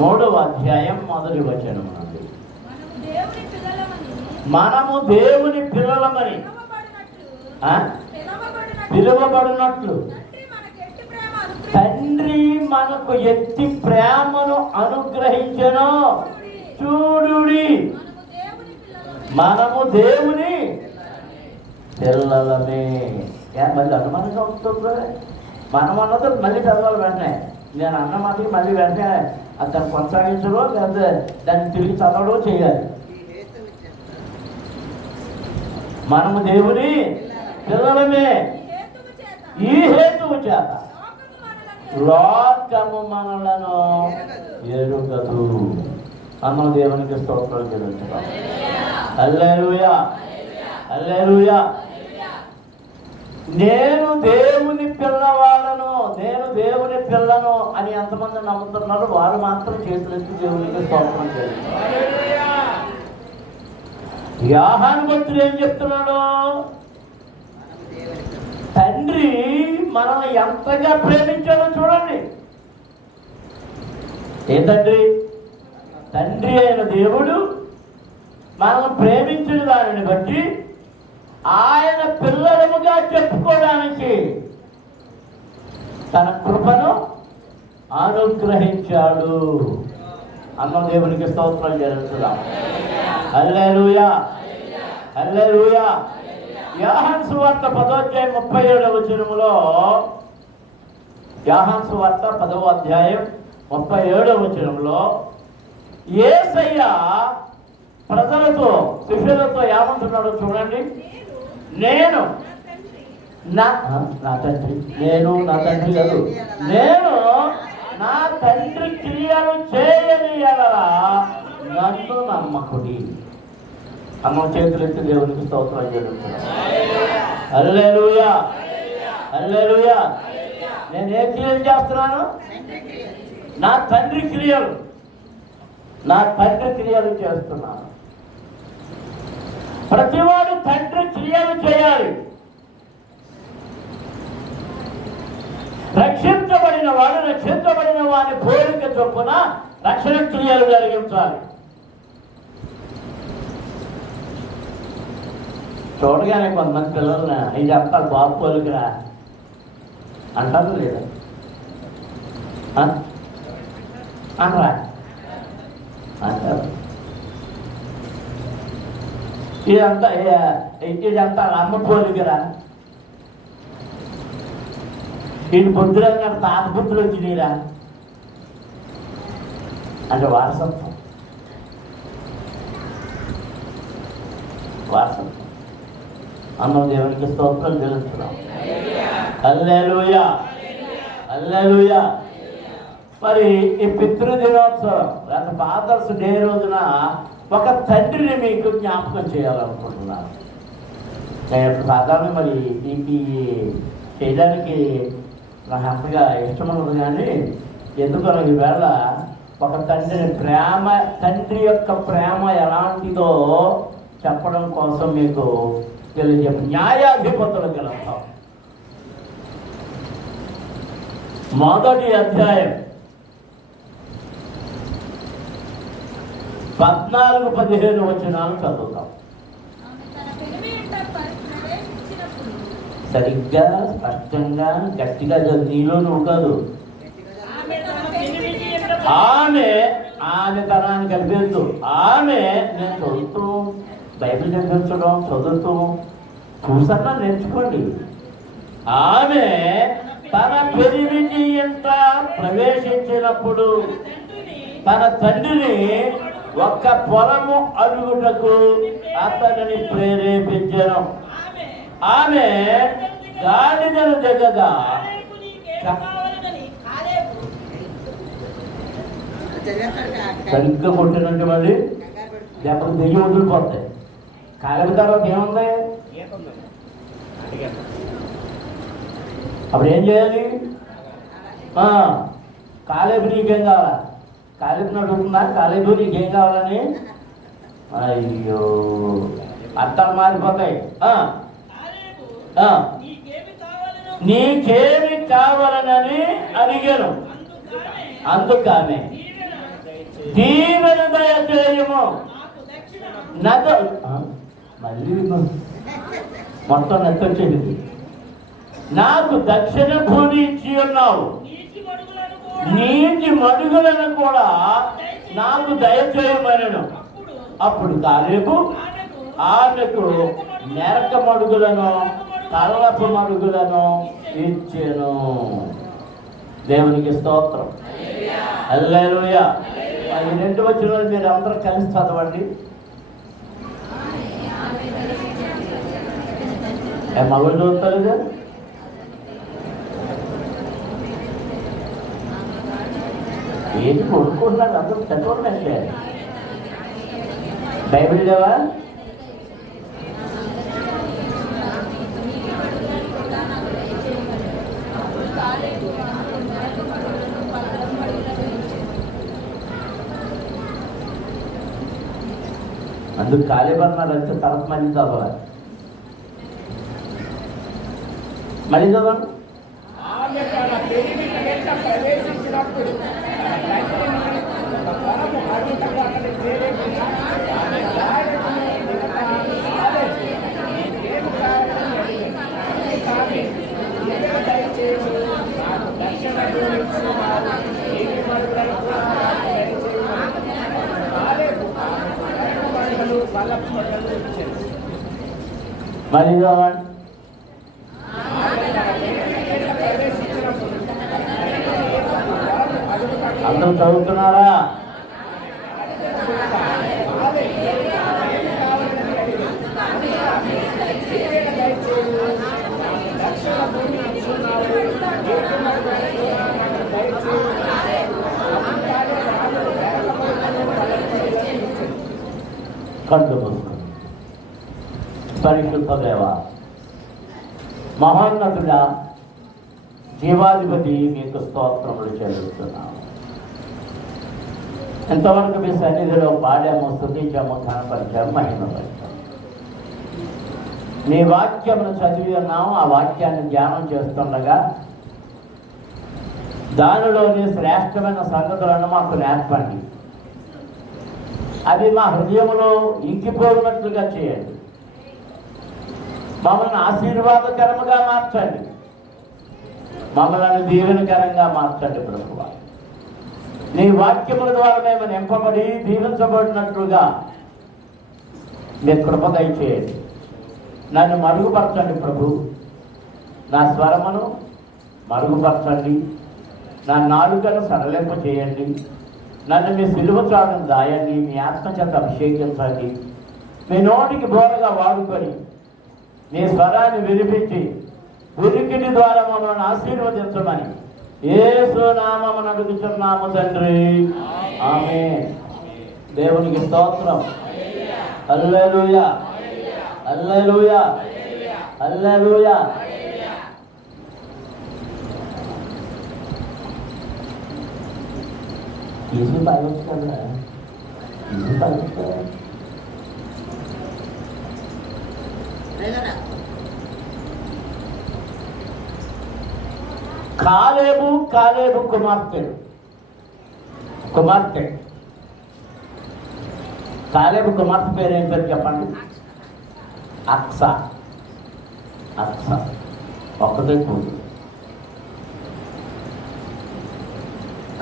3వ అధ్యాయం 1వ వచనం నుండి మనము దేవుని పిల్లలమని పిలువబడినట్లు తండ్రి మనకు ఎట్టి ప్రేమను అనుగ్రహించెను. చూడుడి, మనము దేవుని పిల్లలమే. మళ్ళీ అనుమానంగా వస్తుంది. మనం అన్నది మళ్ళీ చదవాలి వెంటనే. నేను అన్న మాటకి మళ్ళీ వెంటనే దాన్ని కొనసాగించడో లేకపోతే దాన్ని తిరిగి చదవడో చేయాలి. మనము దేవుని పిల్లలమే. ఈ హేతువు చేత లోకము మనలను ఎరుగదు. అమ్మ దేవునికి స్తోత్రాలు చెల్లించుదాం. హల్లెలూయా, హల్లెలూయా. నేను దేవుని పిల్లవాళ్ళను, నేను దేవుని పిల్లను అని ఎంతమంది నమ్ముతున్నారు? వారు మాత్రం చేతులెత్తి దేవునికి స్తోత్రం చెల్లించారు. యోహాను భక్తుడు ఏం చెప్తున్నాడు? తండ్రి మనల్ని ఎంతగా ప్రేమించాడో చూడండి. ఏంటండి? తండ్రి అయిన దేవుడు మనల్ని ప్రేమించిన దానిని బట్టి ఆయన పిల్లలముగా చెప్పుకోవడానికి తన కృపను అనుగ్రహించాడు. అన్న దేవునికి స్తోత్రాలు చెల్లిస్తున్నాం. హల్లెలూయా, హల్లెలూయా. యోహాను సువార్త 10వ అధ్యాయం 37వ వచనములో, యోహాను సువార్త 10వ అధ్యాయం 37వ వచనంలో యేసయ్య ప్రజలతో, శిష్యులతో ఏమంటున్నాడో చూడండి. నేను నా తండ్రి, నేను నా తండ్రి కాదు, నేను నా తండ్రి క్రియలు చేయని ఎడల నన్ను నమ్మకుడి. అమ్మ చేతులెత్తి దేవునికి స్తోత్రాలు చెల్లిస్తున్నాను. హల్లెలూయా, హల్లెలూయా. నేను ఏ క్రియలు చేస్తున్నాను? నా తండ్రి క్రియలు, నా తండ్రి క్రియలు చేస్తున్నాను. ప్రతివాడు తండ్రి క్రియలు చేయాలి. రక్షించబడిన వాడు రక్షించబడిన వాని పోలిక చొప్పున రక్షణ క్రియలు జరిగించాలి. చూడగానే కొంతమంది పిల్లల్ని ఇది అంటారు, బాబు పోలికరా అంటారు లేదా? అనరా అంటారు. ఇదంతా అమ్మ పోలికరా, వీటి బుద్ధులు తాత బుద్ధులు వచ్చినాయిరా అంటే వారసత్వం, వారసత్వం. అమ్మ దేవునికి స్తోత్రం చెల్లిస్తున్నాం. హల్లెలూయా, హల్లెలూయా. మరి ఈ పితృదినోత్సవం లేదా ఫాదర్స్ డే రోజున ఒక తండ్రిని మీకు జ్ఞాపకం చేయాలనుకుంటున్నాను. నేను సాధారణ మరి ఈ చేయడానికి నాకు అంతగా ఇష్టం ఉండదు, కానీ ఎందుకో ఈవేళ ఒక తండ్రిని ప్రేమ, తండ్రి యొక్క ప్రేమ ఎలాంటిదో చెప్పడం కోసం మీకు తెలియజేపు. న్యాయాధిపతుల గ్రంథం 1వ అధ్యాయం 14-15 వచనాలు చదువుతాం. సరిగ్గా స్పష్టంగా గట్టిగా నీలో నువ్వు కాదు, ఆమె తనాన్ని కనిపించు. ఆమె నేను చదువుతూ బైబిల్ చదివించడం, చదువుతూ చూసన్నా నేర్చుకోండి. ఆమె తన పెరిమిటి ఇంట ప్రవేశించినప్పుడు తన తండ్రిని ఒక్క పొలము అడుగుటకు అతనిని ప్రేరేపించను. ఆమె గాడిదను దిగగా సరిగ్గా కొట్టినంటే మళ్ళీ ఎప్పుడు దెయ్యం వదిలిపోతాయి. కాలేబు తర్వాత ఏముంది? అప్పుడు ఏం చేయాలి? కాలేబు నీకేం కావాలా? కాలేబు అడుగుతుందా? కాలేబు నీకేం కావాలని? అయ్యో అర్థాలు మారిపోతాయి. నీకేమి కావాలని అడిగాను. అందుకనే దీవెన దయచేయము. మళ్ళీ మొత్తం నెత్తొచ్చేది. నాకు దక్షిణ భూమి ఇచ్చి ఉన్నావు, నీటి మడుగులను కూడా నాకు దయచేయమనను. అప్పుడు కాలేబు ఆమెకు మెరక మడుగులను కళ్ళపు మడుగులను ఇచ్చెను. దేవునికి స్తోత్రం. హల్లెలూయా. ఈ 2 వచనాలు మీరు అందరూ కలిసి చదవండి. మగలు చూస్తారు. ఏంటి కొనుక్కుంటున్నారు అందరూ? చదవండి. బైబిల్ లేవా? అందుకు కాలేబన్నారు అంటే తర్వాత మళ్ళీ చదవాలి. మళ్ళీ చదవండి. మళ్ళీ చదవండి. అందరూ చదువుతున్నారా? కళ్ళు మూసుకొని పరిశుద్ధ దేవ, మహోన్నతుడా, జీవాధిపతి, మీకు స్తోత్రములు చెల్లిస్తున్నాము. ఎంతవరకు మీ సన్నిధిలో పాడాము, స్తుతించాము, కనపరిచాము, మహిమపరిచాము. నీ వాక్యమును చదివి ఉన్నాము. ఆ వాక్యాన్ని ధ్యానం చేస్తుండగా దానిలోని శ్రేష్టమైన సంగతులను మాకు నేర్పండి. అవి మా హృదయంలో ఇంకిపోయినట్లుగా చేయండి. మమ్మల్ని ఆశీర్వాదకరముగా మార్చండి. మమ్మల్ని దీవెనకరంగా మార్చండి ప్రభువా. నీ వాక్యముల ద్వారా మేము నింపబడి దీవించబడినట్లుగా మీ కృప దయచేయండి. నన్ను మరుగుపరచండి ప్రభు. నా స్వరమును మరుగుపరచండి. నా నాలుకను సడలింప చేయండి. నన్ను మీ సిలువ చాటును దాయండి. మీ ఆత్మచేత అభిషేకించండి. మీ నోటికి బోరగా వాడుకొని మీ స్వరాన్ని వినిపించి ఉనికిని ద్వారా మమ్మల్ని ఆశీర్వదించమని యేసు నామమున అడుగుచున్నాము తండ్రి. ఆమేన్. దేవునికి స్తోత్రం. హల్లెలూయా, హల్లెలూయా, హల్లెలూయా. ఈజీ బాగొచ్చు కదా, ఈజీ బాగొచ్చు కదా. కాలేబు కుమార్తె కాలేబు కుమార్తె పేరు ఏం పేరు చెప్పండి? అక్సా. ఒక్కటే కూతురు.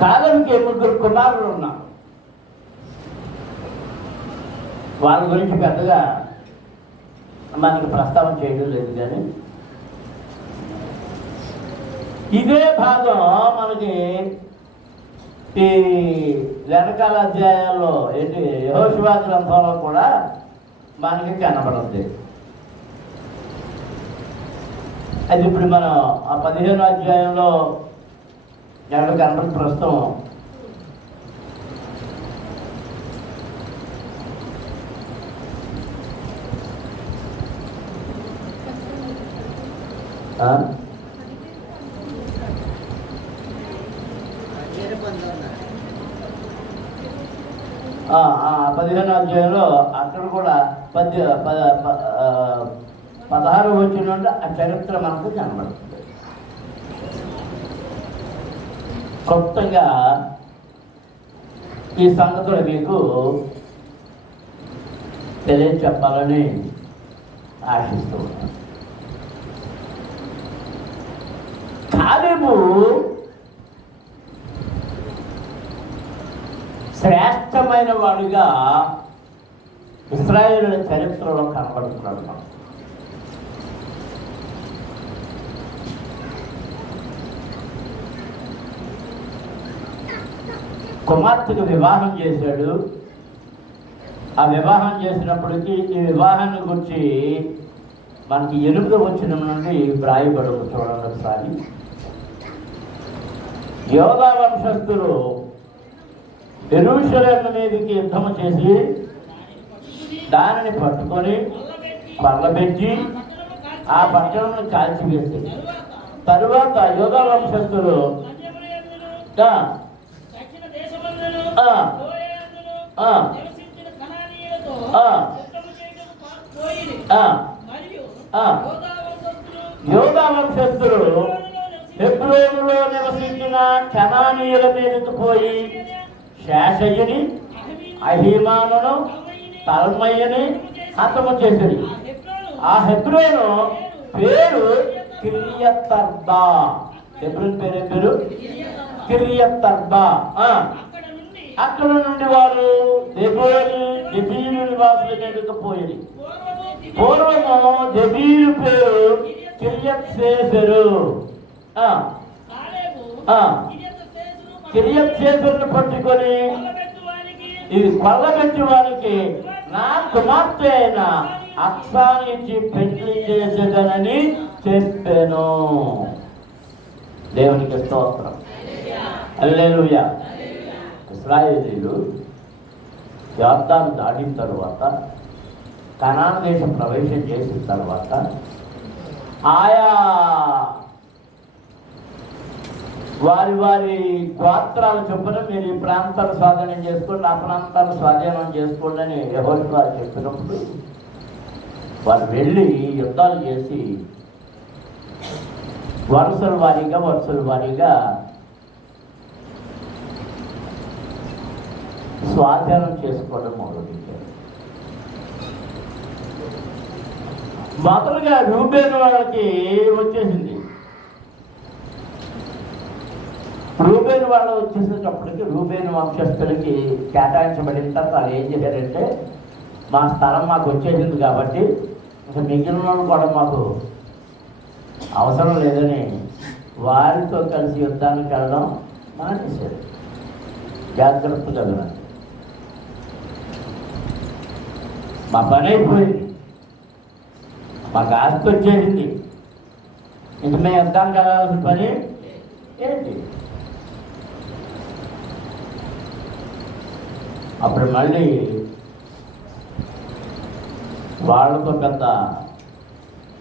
కాలేబుకి 3 కుమారులు ఉన్నారు. వాళ్ళ గురించి పెద్దగా మనకి ప్రస్తావన చేయడం లేదు. కానీ ఇదే భాగం మనకి ఈ వెనకాల అధ్యాయాల్లో ఏంటి యెహోషువ గ్రంథంలో కూడా మనకి కనబడుతుంది. అది ఇప్పుడు మనం ఆ 15వ అధ్యాయంలో ఎక్కడ కనబడి ప్రస్తుతం ఆ 15వ అధ్యాయంలో అక్కడ కూడా 16 వచ్చిన ఆ చరిత్ర మనకు కనబడుతుంది. కొత్తగా ఈ సంగతులు మీకు తెలియచెప్పాలని ఆశిస్తూ ఉన్నాను. కాలేబు శ్రేష్టమైన వాడిగా ఇశ్రాయేలు చరిత్రలో కనబడుతున్నాడు. కుమార్తెకు వివాహం చేశాడు. ఆ వివాహం చేసినప్పటికీ ఈ వివాహాన్ని గురించి మనకి 8వ వచనం నుండి వ్రాయబడు. చూడండి ఒకసారి. యోధా వంశస్థులు యెరూషలేము మీదకి యుద్ధము చేసి దానిని పట్టుకొని కొల్లబెట్టి ఆ పట్టణంను కాల్చివేసి, తరువాత యోధా వంశస్థులు యోధా వంశస్థులు హెబ్రోనులో నివసించిన కనానీయుల మీదకు పోయి శేషయ్యని, అహీమానును, తల్మయ్యని హతము చేసింది. ఆ హెబ్రోను పేరు కిర్యతర్బా. హెబ్రోన్ పేరు కిర్యతర్బా. అక్కడ నుండి వారు దెబీరు నివాసుల మీదకు పోయింది. పూర్వము దెబీరు పేరు కిర్యత్సేసరు. కిర్యత్సేసరును పట్టుకొని ఇది కొల్లబెట్టి వారికి నా కుమార్తె అయిన అక్సాను ఇచ్చి పెళ్లి చేసేదనని చెప్పాను. దేవునికి స్తోత్రం. హల్లెలూయా. ఇశ్రాయేలీయులు యోర్దాను దాటిన తరువాత, కనాను దేశం ప్రవేశం చేసిన తర్వాత ఆయా వారి వారి గోత్రాల చొప్పున మీరు ఈ ప్రాంతాలు స్వాధీనం చేసుకోండి, ఆ ప్రాంతాలు స్వాధీనం చేసుకోండి అని యెహోషువ చెప్పినప్పుడు వారు వెళ్ళి యుద్ధాలు చేసి వరుసల వారీగా స్వాధీనం చేసుకోవడం మొదలుపెట్టారు. మొదలుగా రూబేను వాళ్ళకి వచ్చేసింది. రూబేను వాళ్ళు వచ్చేసేటప్పటికి రూబేను వంశస్థులకి కేటాయించబడిన తర్వాత వాళ్ళు ఏం చేశారంటే, మా స్థలం మాకు వచ్చేసింది కాబట్టి ఇంకా మిగిలిన వాళ్ళు కూడా మాకు అవసరం లేదని వారితో కలిసి యుద్ధానికి వెళ్ళడం మానేశారు. జాగ్రత్తగా వినండి. మా పని అయిపోయింది, మాకు ఆస్తి వచ్చేసింది, ఇంక మేము యుద్ధానికి వెళ్ళాల్సిన పని ఏంటి? అప్పుడు మళ్ళీ వాళ్ళతో పెద్ద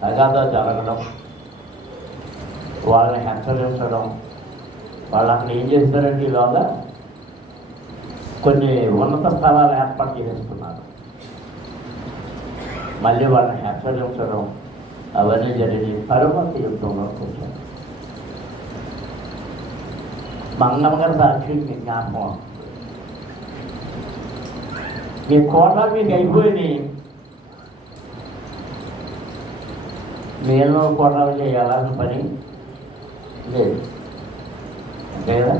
తగాదా జరగడం, వాళ్ళని హెచ్చరించడం. వాళ్ళు అక్కడ ఏం చేస్తారంటే ఈలోగా కొన్ని ఉన్నత స్థలాలు ఏర్పాటు చేసుకున్నారు. మళ్ళీ వాళ్ళని హెచ్చరించడం అవన్నీ జరిగి తరువాత యుద్ధంలోకి వచ్చారు. మంగమ్మ గారి సాక్షి మీకు జ్ఞాపకం, మీ కోటలు మీకు అయిపోయినాయి, నేను కోటలు చేయాల్సిన పని లేదు, అంతే కదా?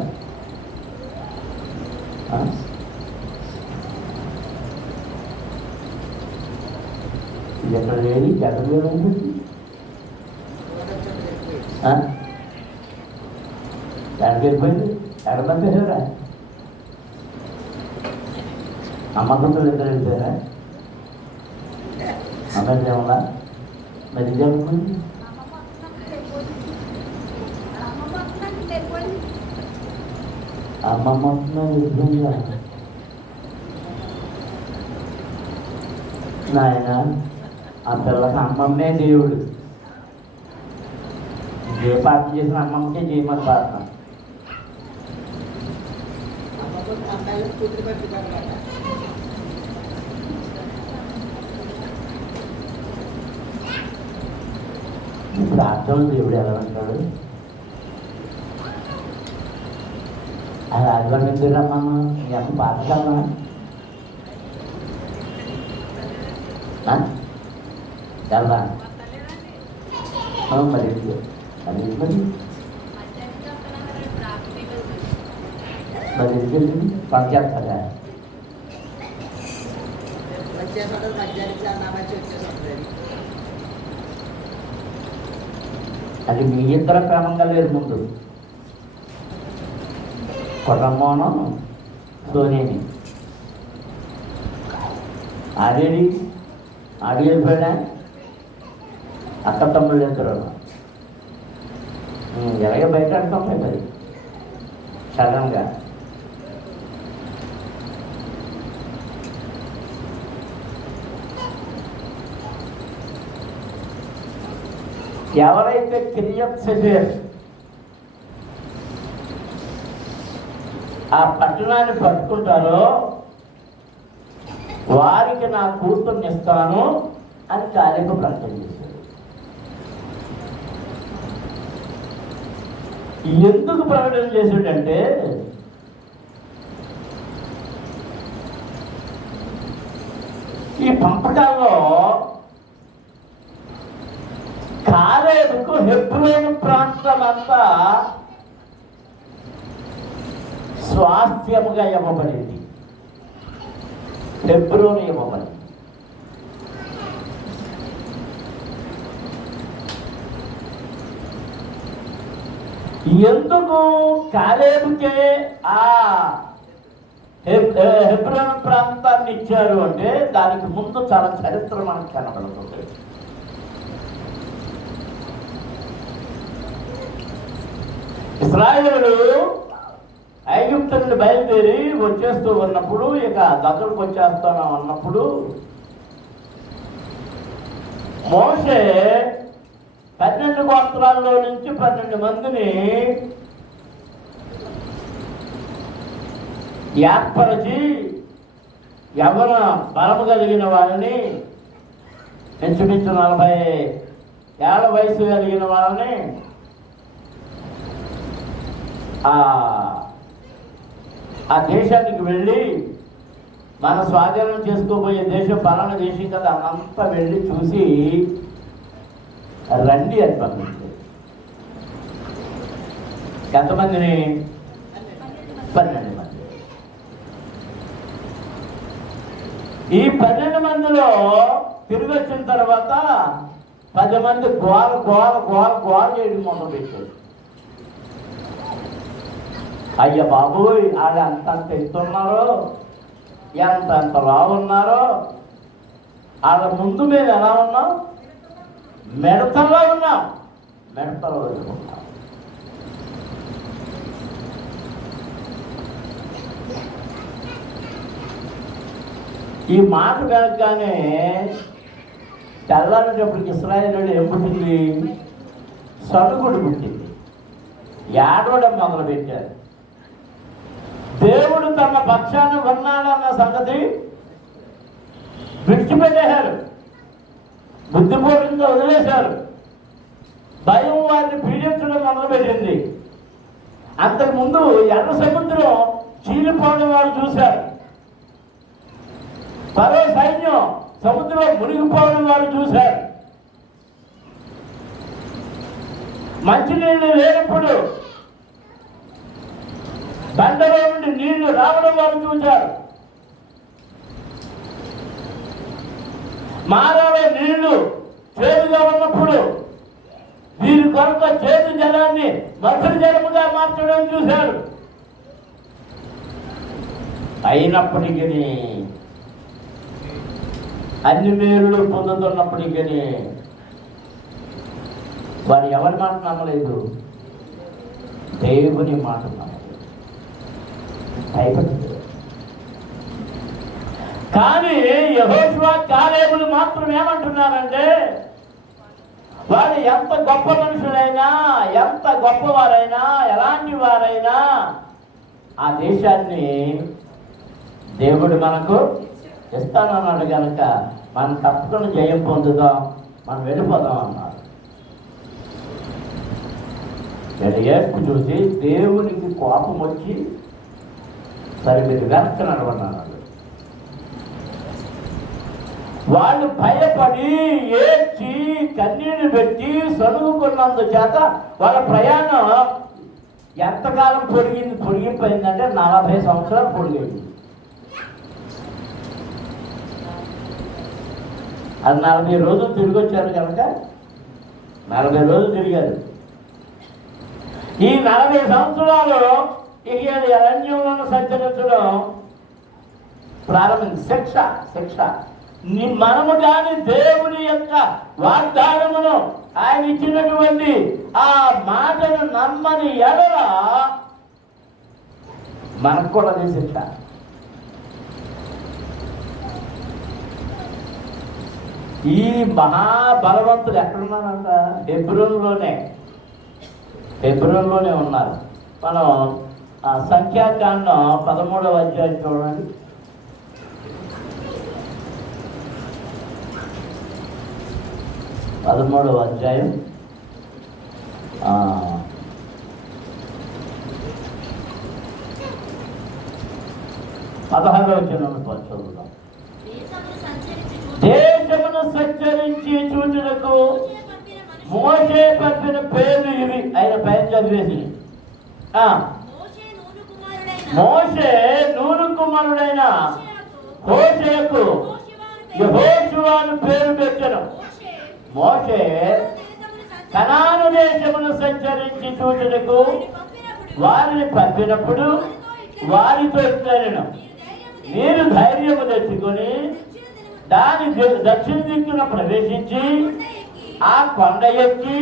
ఇది ఎక్కడ లేదు, ఎక్కడ లేదు ఉంటుంది. ఎక్కడికి వెళ్ళిపోయింది, ఎక్కడ పంపేశారా? అమ్మకంతులు ఇద్దరు వెళ్ళిపోయారా? అమ్మాయి ఏమన్నా మరి ఇది వెళ్ళిపోయింది. అమ్మమ్మ వెళ్ళిపోయిందా నాయన? ఆ పిల్లకి అమ్మమ్మే దేవుడు. ఏ పాఠం చేసిన అమ్మమ్మకే చేయమని పాడతాం. ఇప్పుడు అర్థం దేవుడు ఎలా అంటాడు? అది ఆదివారం ఎందుకు రమ్మన్నా ఎంత పాతకాలనా వెళ్దా మరి మరి మరి మరి ఎందుకు వెళ్ళింది పని చేస్తారా అది మీ ఇద్దరు క్రమంగా లేదు ముందు కొట్టమ్మోను సోనేని ఆడేడి వెళ్ళిపోయాడా అక్క తమ్ముళ్ళు ఇద్దరు ఎలాగే బయట ఆడుతుంటాయి మరి సడన్గా ఎవరైతే కిరియత్సెఫెర్ ఆ పట్టణాన్ని పట్టుకుంటారో వారికి నా కూతుర్ని ఇస్తాను అని కాలేబు ప్రకటన చేశాడు. ఎందుకు ప్రకటన చేశాడంటే ఈ పంపకాల్లో కాలేబుకు హెబ్రోను ప్రాంతమంతా స్వాస్థ్యముగా ఇవ్వబడింది. హెబ్రోను ఇవ్వబడింది. ఎందుకు కాలేబుకే ఆ హెబ్రోను ప్రాంతాన్ని ఇచ్చారు అంటే దానికి ముందు చాలా చరిత్ర మనకు కనబడుతుంది. ఇశ్రాయేలులు ఐగుప్తు నుండి బయలుదేరి వచ్చేస్తూ ఉన్నప్పుడు, ఇక దగ్గరకు వచ్చేస్తాను అన్నప్పుడు మోషే 12 గోత్రాల్లో నుంచి 12 మందిని ఏర్పరిచి యవ్వన బలము కలిగిన వారిని, ఇంచుమించు 40 ఏళ్ల వయసు కలిగిన వారిని ఆ దేశానికి వెళ్ళి మన స్వాధీనం చేసుకోబోయే దేశం పలానా దేశం కదా అంతా వెళ్ళి చూసి రండి అని పంపించారు. ఎంతమందిని? 12 మంది. ఈ 12 మందిలో తిరిగి వచ్చిన తర్వాత 10 మంది గోల చేయడం మొదలు పెట్టారు. అయ్య బాబోయ్, ఆడ అంతంత ఎత్తున్నారో, ఎంతంత లావున్నారో, ఆడ ముందు మేము ఎలా ఉన్నాం? మెడతలో ఉన్నాం. మెడతలో ఉన్నాం. ఈ మాట కనుకగానే తెల్లారేటప్పటికి ఇశ్రాయేలు ఏం పుట్టింది? సడుగుడు పుట్టింది. ఏడవడం మొదలుపెట్టారు. దేవుడు తమ పక్షాన ఉన్నాడన్న సంగతి విడిచిపెట్టేశారు. బుద్ధిపూర్వకంగా వదిలేశారు. భయం వారిని పీడించడం మొదలుపెట్టింది. అంతకుముందు ఎర్ర సముద్రం చీలిపోవడం వారు చూశారు. ఫరో సైన్యం సముద్రంలో మునిగిపోవడం వారు చూశారు. మంచినీళ్ళు లేనప్పుడు బండలో నుండి నీళ్లు రావడం వారు చూశారు. మారాలే నీళ్లు చేదుగా ఉన్నప్పుడు వీరి కొరకు చేదు జలాన్ని మధుర జలముగా మార్చడం చూశారు. అయినప్పటికీ అన్ని మేలులు పొందుతున్నప్పటికీ వారు ఎవరి మాట నమ్మలేదు? దేవుని మాట నమ్మలేదు. భయపడింది. కానీ యెహోషువ కాలేబులు మాత్రం ఏమంటున్నారంటే, వారు ఎంత గొప్ప మనుషులైనా, ఎంత గొప్పవారైనా, ఎలాంటి వారైనా ఆ దేశాన్ని దేవుడు మనకు ఇస్తానన్నాడు కనుక మనం తప్పకుండా జయం పొందుదాం, మనం వెళ్ళిపోదాం అన్నారు. ఏడుపు చూసి దేవునికి కోపం వచ్చి సరే మీరు వెనక్కి నడవన్నారు. వాళ్ళు భయపడి ఏడ్చి కన్నీళ్లు పెట్టి సనుగుకున్నందుచేత వాళ్ళ ప్రయాణం ఎంతకాలం పొడిగిపోయిందంటే 40 సంవత్సరాలు పొడిగింది. అది 40 రోజులు తిరిగి వచ్చారు కనుక 40 రోజులు తిరిగారు. ఈ 40 సంవత్సరాలు ఇక అరణ్యంలో సంచరించడం ప్రారంభించి శిక్ష మనము కానీ దేవుని యొక్క వాగ్దానమును ఆయన ఇచ్చినటువంటి ఆ మాటను నమ్మని ఎడల మనకు కూడా అది శిక్ష. ఈ మహాబలవంతులు ఎక్కడున్నారంట? హెబ్రోన్లోనే ఉన్నారు. మనం సంఖ్యాకాండం 13వ అధ్యాయం చూడండి. 13వ అధ్యాయం 16వ వచనం చదువుదాం. దేశమును సంచరించి చూచుటకు మోషే పంపిన పేర్లు ఇవి. ఆయన పైన చదివేసి మోషే నూను కుమారుడైన హోషేకు యెహోషువను పేరు పెట్టెను. మోషే కనాను దేశమును సంచరించి చూచుటకు వారిని పంపినప్పుడు వారితో ఇట్లనెను, మీరు ధైర్యము తెచ్చుకొని దాని దక్షిణ దిక్కున ప్రవేశించి ఆ కొండ ఎక్కి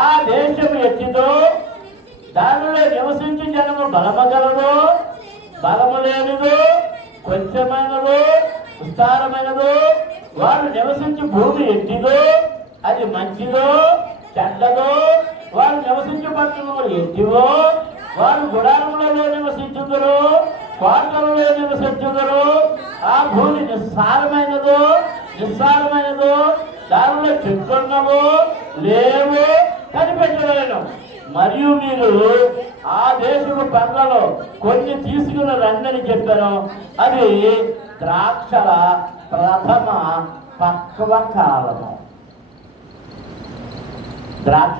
ఆ దేశము ఎత్తిదో దానిలో నివసించి జనము బలమగలదో బలము లేనిదో కొంచెమైనదో విస్తారమైనదో వారు నివసించి భూమి ఎట్టిదో అది మంచిదో చెడ్డదో వారు నివసించే పట్టణములు ఎట్టివో వారు గుడారములలో నివసించుదురు కోటలలో నివసించుదురు ఆ భూమి నిస్సారమైనదో నిస్సారమైనదో దానిలో చెట్లున్నవో లేవో కనిపెట్టలేను. మరియు మీరు ఆ దేశపు పండ్లలో కొన్ని తీసుకుని రండని చెప్పాను. అది ద్రాక్షల ప్రథమ పక్వ కాలము. ద్రాక్ష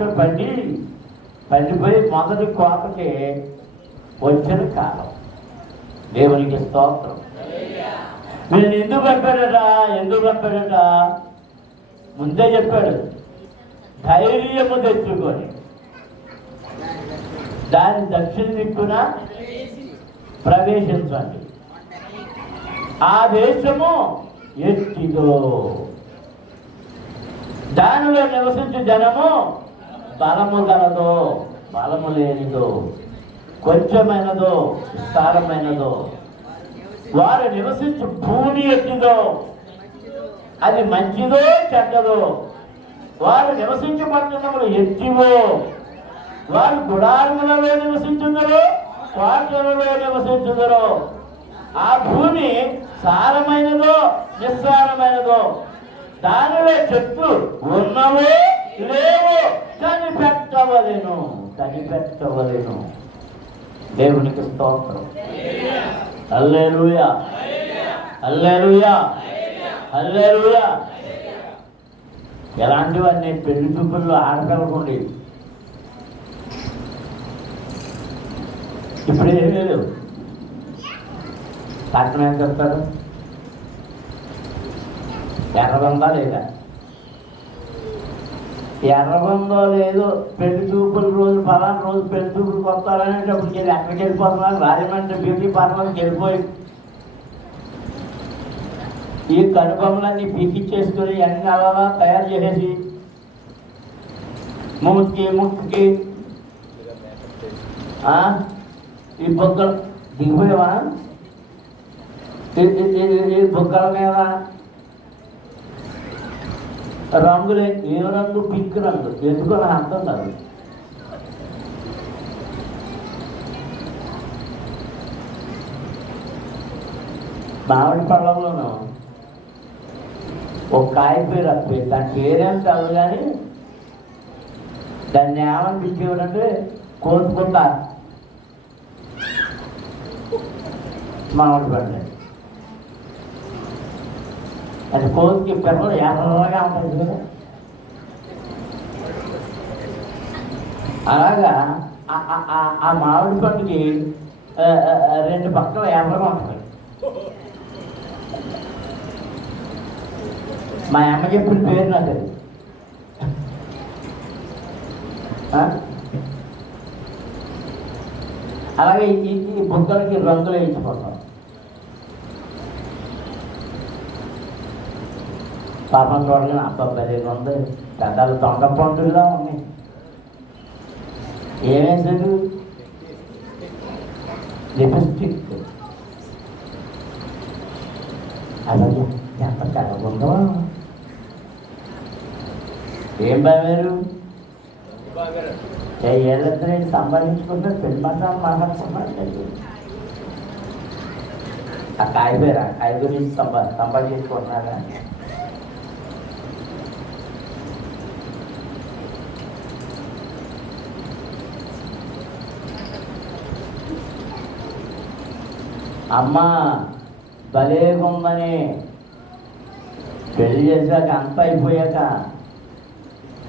పండిపోయి మొదటి కోతకి వచ్చిన కాలం. దేవునికి స్తోత్రం. నేను ఎందుకు పంపాడట ముందే చెప్పాడు, ధైర్యము తెచ్చుకొని దాని దక్షిణ దిక్కున ప్రవేశించండి. ఆ దేశము ఎట్టిదో దానిలో నివసించే జనము బలము గలదో బలము లేనిదో కొంచెమైనదో విస్తారమైనదో వారు నివసించు భూమి ఎట్టిదో అది మంచిదో చెడ్డదో వారు నివసించే పట్టణములు ఎట్టివో వారు గుడారములలో నివసించుదరు కోటలలో నివసించుదరు ఆ భూమి సారమైనదో నిస్సారమైనదో దానిలో చెట్లు ఉన్నవో లేవో కనిపెట్టవలెను. దేవునికి స్తోత్రం. హల్లెలూయా హల్లెలూయా హల్లెలూయా. ఎలాంటివన్నీ పెళ్లి చూపుల్లో ఆడపిల్లకుండి ఇప్పుడు ఏం లేదు. పక్కన ఏం చెప్తారు? ఎర్రబందా లేదా? ఎర్రబందో లేదో పెళ్లి చూపుల రోజు ఫలానా రోజు పెళ్లి చూపులకు వస్తారనేటప్పటికి వెళ్ళి ఎక్కడికి వెళ్ళిపోతున్నారు? రాజమండ్రి బ్యూటీ పార్లర్కి వెళ్ళిపోయి ఈ కనుబొమ్మలన్నీ పీకిచ్చేసుకొని అన్ని అలా తయారు చేసేసి ముట్టుకి ఈ బొగ్గలు దిగిపోయావా? ఈ బొగ్గల మీద రంగులే ఏ రంగు? పింక్ రంగు. ఎందుకో నాకు అర్థం కాదు. మామిడి పళ్ళంలోనూ ఒక కాయ పేరు అప్పుడు దాని పేరేం కాదు కానీ దాన్ని ఏమనిపించేవాడంటే కోతుకుంటా మామిడి పండు. అది కోతికి పిల్లలు ఎర్రగా ఉంటుంది కదా, అలాగా ఆ మామిడి పండుకి రెండు పక్కల ఎర్రగా ఉంటుంది. మా అమ్మ చెప్పిన పేరు నాకు అది. అలాగే ఈ బుగ్గలకి రంగులు వేయించుకుంటాం. పాపం చూడగానే అబ్బాయిగా ఉంది, పెద్దలు తొండ పండుగలా ఉన్నాయి. ఏమేసారు? లిప్స్టిక్. అలాగే ఎంత కలగుందో. ఏం బాగారు ఏళ్ళతో సంపాదించుకుంటే పెళ్లి మాత్రం మాట్లాడుకున్నాడు. ఆ కాయ పేరు, ఆ కాయ గురించి సంపాదించుకుంటున్నారా? అమ్మ భలేగుందని పెళ్లి చేశాక అంత అయిపోయాక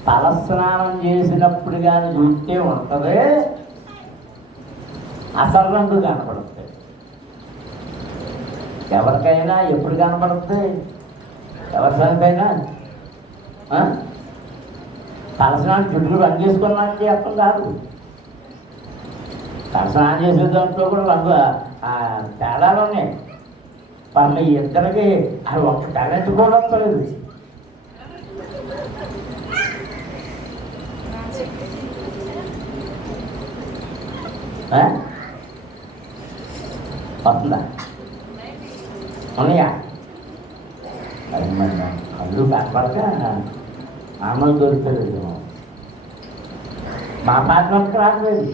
తలస్నానం చేసినప్పుడు కానీ చూస్తే ఉంటుంది, అసలు రంగు కనపడుతుంది. ఎవరికైనా ఎప్పుడు కనపడుతుంది? ఎవరికైనా తలస్నానం చుట్టూ రంగు చేసుకున్నాక అర్థం కాదు. తలస్నానం చేసే దాంట్లో కూడా రంగు తేడాలు ఉన్నాయి. మీ ఇద్దరికి అది ఒక్క టాలెంట్ కూడా వస్తలేదు. వస్తుందా? ఉన్నాయా? అది మరి కళ్ళు కనపడక మామూలు దొరుకుతుంది. మా పాత్రకు రాలేదు,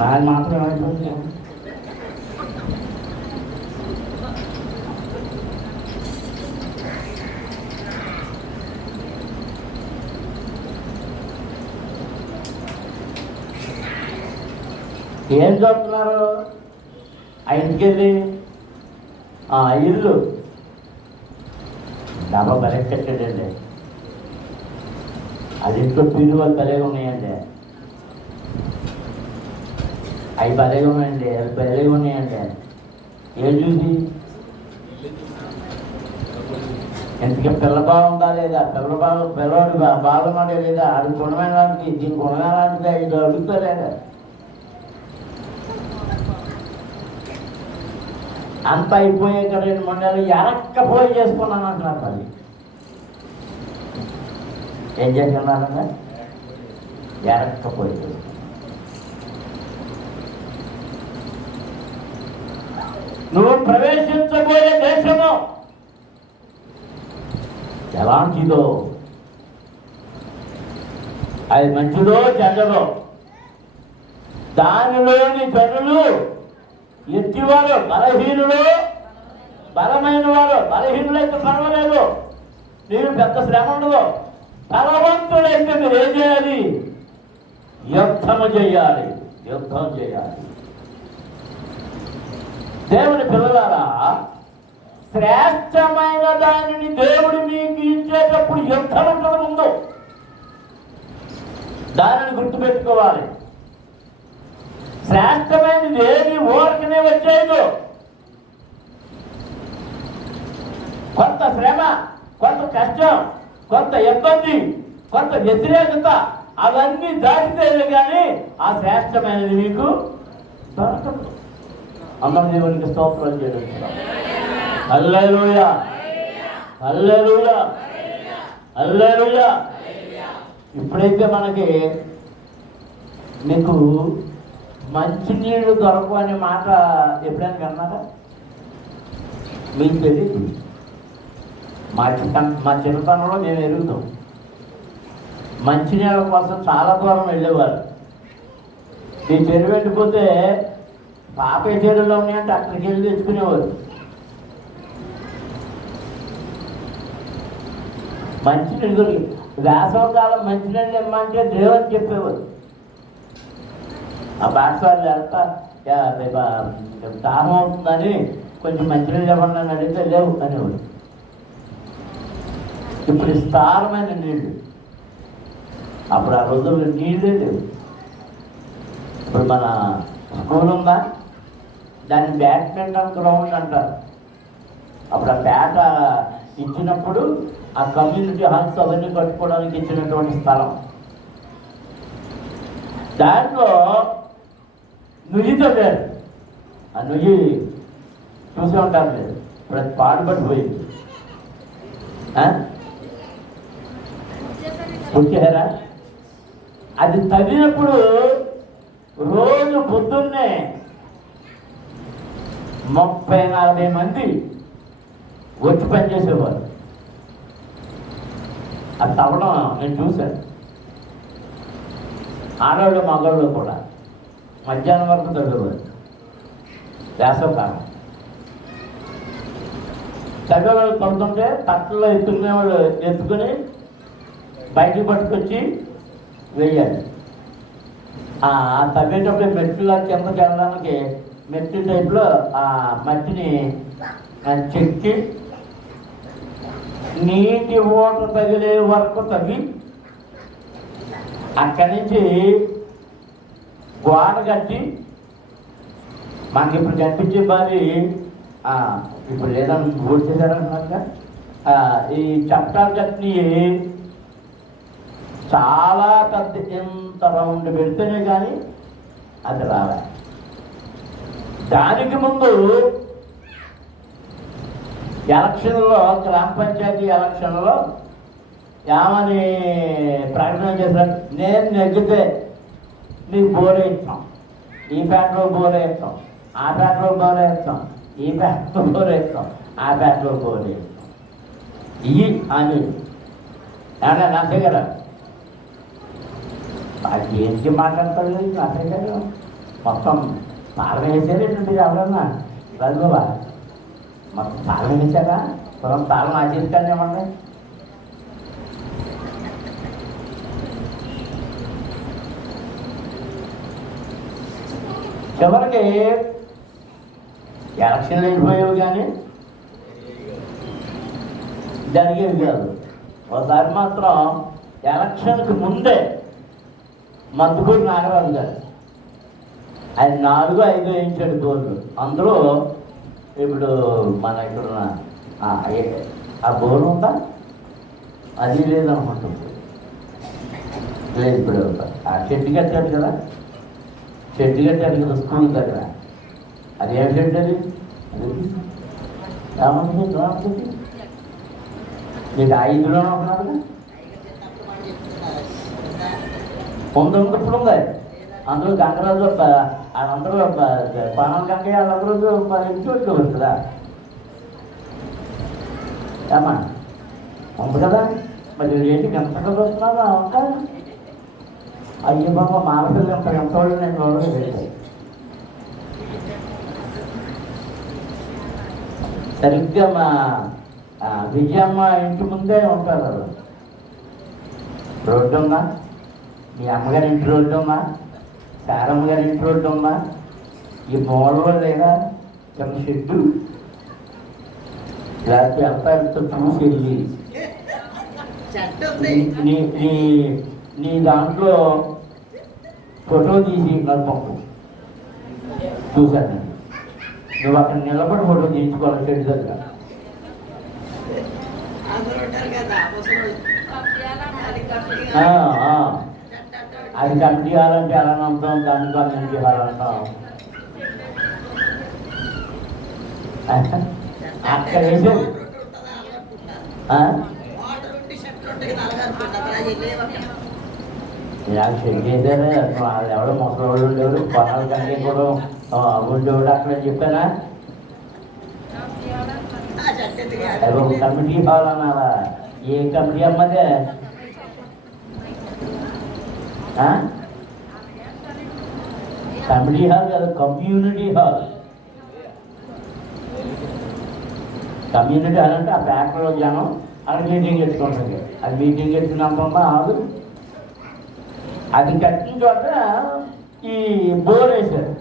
నాది మాత్రం ఏమైపోతుంది. ఏం చూస్తున్నారు? ఆ ఇంటికి వెళ్ళి ఇల్లు డబ్బా బలె కట్టాడండి. అది ఇంట్లో పీరువాళ్ళు బలేగా ఉన్నాయండి, అవి బలేగా ఉన్నాయండి, అవి బలేగా ఉన్నాయండి. ఏం చూసి ఇంతకీ పిల్ల బాగుందా లేదా, పిల్లవాడు బాగున్నాడే లేదా, అది గుణమైనది దీని గుణమైనది ఇది అడుగుతా లేదా? అంత అయిపోయాక 2-3 నెలలు ఎరక్కపోయి చేసుకున్నాను అంటున్నారు. మరి ఏం చేస్తున్నారన్నా? ఎరక్కపోయి. నువ్వు ప్రవేశించబోయే దేశము ఎలాంటిదో, అది మంచిదో చెడ్డదో, దానిలోని జనులు ఎత్తివారు బలహీనులు, బలమైన వారు బలహీనులైతే పర్వాలేదు, నీవు పెద్ద శ్రమ ఉండదు. బలవంతుడైతే మీరు ఏం చేయాలి? యుద్ధం చేయాలి. దేవుని పిల్లలారా, శ్రేష్టమైన దానిని దేవుడు మీకు ఇచ్చేటప్పుడు యుద్ధం ఉంటుంది. ముందు దానిని గుర్తుపెట్టుకోవాలి. శ్రేష్టమైనది ఏది ఊరకనే వచ్చేది. కొంత శ్రమ, కొంత కష్టం, కొంత ఇబ్బంది, కొంత వ్యతిరేకత అవన్నీ దాటితేనే కానీ ఆ శ్రేష్టమైనది మీకు దొరకదు. అమ్మ దేవునికి స్తోత్రం చేయడం. హల్లెలూయా, హల్లెలూయా, హల్లెలూయా. ఇప్పుడైతే మనకి మీకు మంచినీళ్ళు దొరకవు అనే మాట ఎప్పుడైనా కన్నారా? మీకు తెలియదు. మా చిన్నతనంలో మేము ఎరుగుతాం. మంచినీళ్ళ కోసం చాలా దూరం వెళ్ళేవారు. ఈ చెరువు వెళ్ళిపోతే పాపే చెరువులో ఉన్నాయంటే అక్కడికి వెళ్ళి తెచ్చుకునేవారు. మంచినీళ్ళు వేసవకాలం మంచినీళ్ళు ఇమ్మంటే దేవుని చెప్పేవారు. ఆ బాటసార్లు దాహం అవుతుందని కొంచెం మంచినీళ్ళు ఇవ్వండి అని అడిగితే లేవు అనేవాడు. ఇప్పుడు విస్తారమైన నీళ్ళు. అప్పుడు ఆ రోజుల్లో నీళ్ళే లేవు. ఇప్పుడు మన స్కూల్ ఉందా, దాన్ని బ్యాడ్మింటన్ గ్రౌండ్ అంటారు. అప్పుడు ఆ బ్యాట ఇచ్చినప్పుడు ఆ కమ్యూనిటీ హాల్స్ అవన్నీ కట్టుకోవడానికి ఇచ్చినటువంటి స్థలం. దాంట్లో నుయ్యి తవ్వారు. ఆ నుయ్యి చూసే ఉంటారు మీరు, ప్రతి పాడుపడిపోయింది. వచ్చారా? అది తవ్వినప్పుడు రోజు పొద్దున్నే 30-40 మంది వచ్చి పనిచేసేవారు. అది తవ్వడం నేను చూశాను. ఆడవాళ్ళు మగవాళ్ళు కూడా మధ్యాహ్నం వరకు తగ్గేవారు. వేసవకాలం తగ్గేవాళ్ళు తగ్గుతుంటే తట్టలో ఎత్తుకునేవాళ్ళు ఎత్తుకుని బయటికి పట్టుకొచ్చి వేయాలి. ఆ తవ్వేటప్పుడు మెట్టులో కిందకి వెళ్ళడానికి మెట్టు టైప్లో ఆ మట్టిని చెక్కి నీటి ఓట తగిలే వరకు తవ్వి అక్కడి నుంచి గోడ కట్టి, మనకి ఇప్పుడు కనిపించే బావి ఇప్పుడు లేదని ఓటు చేశారంటున్నారుగా, ఈ చట్టాలు కట్టి చాలా పెద్ద ఎంత రౌండ్ పెడితేనే కానీ అది రావాలి. దానికి ముందు ఎలక్షన్లో, గ్రామ పంచాయతీ ఎలక్షన్లో ఏమని ప్రకటన చేశారు? నేను నెగ్గితే నీకు బోరే ఇస్తాం, ఈ పేటలో బోరే ఇస్తాం, ఆ పేటలో బోరే ఇస్తాం, ఈ పేటలో బోరే ఇస్తాం, ఆ పేటలో బోరే ఇస్తాం. ఇవి అని ఏమన్నా నచ్చే కదా? అది ఏంటి మాట్లాడతాడు నచ్చే కదా? మొత్తం తాళం వేసారేంటి మీరు ఎవరన్నా? రఘువా మొత్తం తాళం వేసారా? పొలం తాళం ఆచేసుకొని ఏమండి? చివరికి ఎలక్షన్లు అయిపోయావు కానీ జరిగేవి కాదు. ఒకసారి మాత్రం ఎలక్షన్కి ముందే మద్దుకూరు నాగరాజు గారు ఆయన 4-5 వేయించాడు బోర్డు. అందులో ఇప్పుడు మన ఇక్కడ ఆ బోర్డు ఉందా? అది లేదనుకుంటుంది. లేదు, ఇప్పుడు ఆ చెట్టు కట్టాడు కదా, చెట్టు కట్టాడు కదా స్కూల్ దగ్గర. అది ఏం చెట్టు? అది రామకి మీకు 5లోనే ఉన్నారు. ఉంది, ఇప్పుడు ఉంది. అందరూ గంగరాజు అందరూ పానం గంగయ్య వాళ్ళందరూ ఇంటి పెట్టుకోవచ్చు కదా ఏమా ఉంది కదా. మరి ఏంటి ఎంత కదా వస్తున్నారా? ఇంకా అయ్యో బాబా మానపిల్లలు ఎంత వాళ్ళు నేను చూడలేదు. సరిగ్గా మా విజయమ్మ ఇంటి ముందే ఉంటారు. రోడ్డు ఉందా? మీ అమ్మగారి ఇంటి రోడ్డు ఉందా? సారమ్మ గారి ఇంటి రోడ్డు ఉందా? ఈ మూలలో లేదా చిన్న షెడ్డు లేకపోతే ఎంత చూసి వెళ్ళి నీ దాంట్లో ఫోటో తీసి నడుపు చూశాను. నువ్వు అక్కడ నిలబడి ఫోటో తీయించుకోవాలి షెడ్ దగ్గర. అది కమిటీ హాల్ అంటే అలా నమ్ముతాం, దాన్ని కమ్యూనిటీ హాల్ అంటాం. అక్కడ వేసే షెడ్ చేశారే. ఎవడో ముసలి వాళ్ళు ఉండేవారు, పొలాలు కంటే కూడా ఉండేవాడు అక్కడ చెప్పానా? కమిటీ హాల్ అన్నారా? ఏ కమిటీ అమ్మదే? కమిటీ హాల్ కాదు, కమ్యూనిటీ హాల్. కమ్యూనిటీ హాల్ అంటే ఆ ఫ్యాక్టరీలో జనం అక్కడ మీటింగ్ పెట్టుకుంటుంది. అది మీటింగ్ పెట్టుకున్నంత కాదు. అది కట్టిన చోట ఈ బోర్ వేశారు.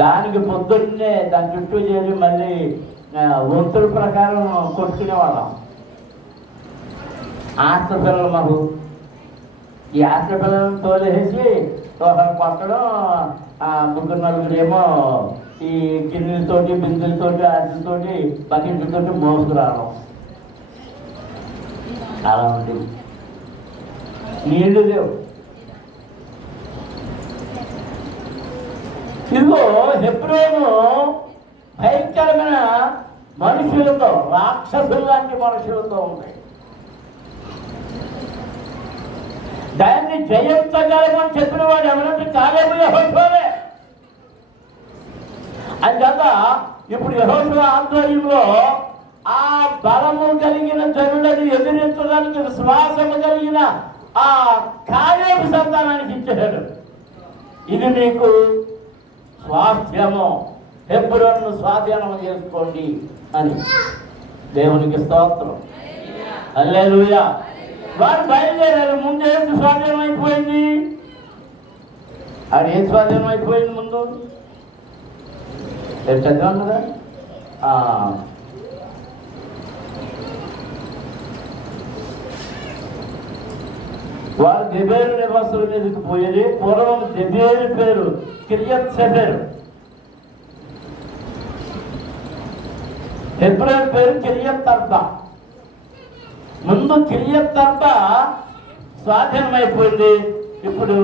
దానికి పొద్దున్నే దాని చుట్టూ చేరి మళ్ళీ వంతుల ప్రకారం కొట్టుకునేవాళ్ళం. హాస్టల్ పిల్లలు మాకు ఈ హాస్టల్ పిల్లలను తోలేసి ఒకరు కొట్టడం, ముగ్గురు నలుగురేమో ఈ గిన్నెలతోటి బిందులతోటి అడ్డుతోటి బకెట్లతోటి మోసుకురావడం. అలా ఉండేది. నీళ్లు లేవు. ఇదిగో హెబ్రోను భయంకరమైన మనుషులతో, రాక్షసులు లాంటి మనుషులతో ఉన్నాయి. దాన్ని జయించగలమని చెప్పిన వాడు ఎవరంటే కాలేబు యెహోషువే. అందుచేత ఇప్పుడు యెహోషువ ఆధ్వర్యంలో ఆ బలము కలిగిన జనులను ఎదిరించడానికి విశ్వాసము కలిగిన ఆ కాలేబు సంతానానికి ఇచ్చాడు. ఇది మీకు స్వాస్థ్యము, హెబ్రోను స్వాధీనం చేసుకోండి అని. దేవునికి స్తోత్రం. హల్లెలూయా. వారు బయలుదేరారు. ముందు ఏంటి స్వాధీనం అయిపోయింది? అది ఏం స్వాధీనం అయిపోయింది ముందు? చదివాను కదా. వారు దెబేరు నివాసుల మీదకి పోయేది. పూర్వం దెబేరు పేరు కిర్యత్ సెఫెరు, హెబ్రోను పేరు కిర్యత్ అర్బా. ముందు కిర్యత్ అర్బా స్వాధీనమైపోయింది. ఇప్పుడు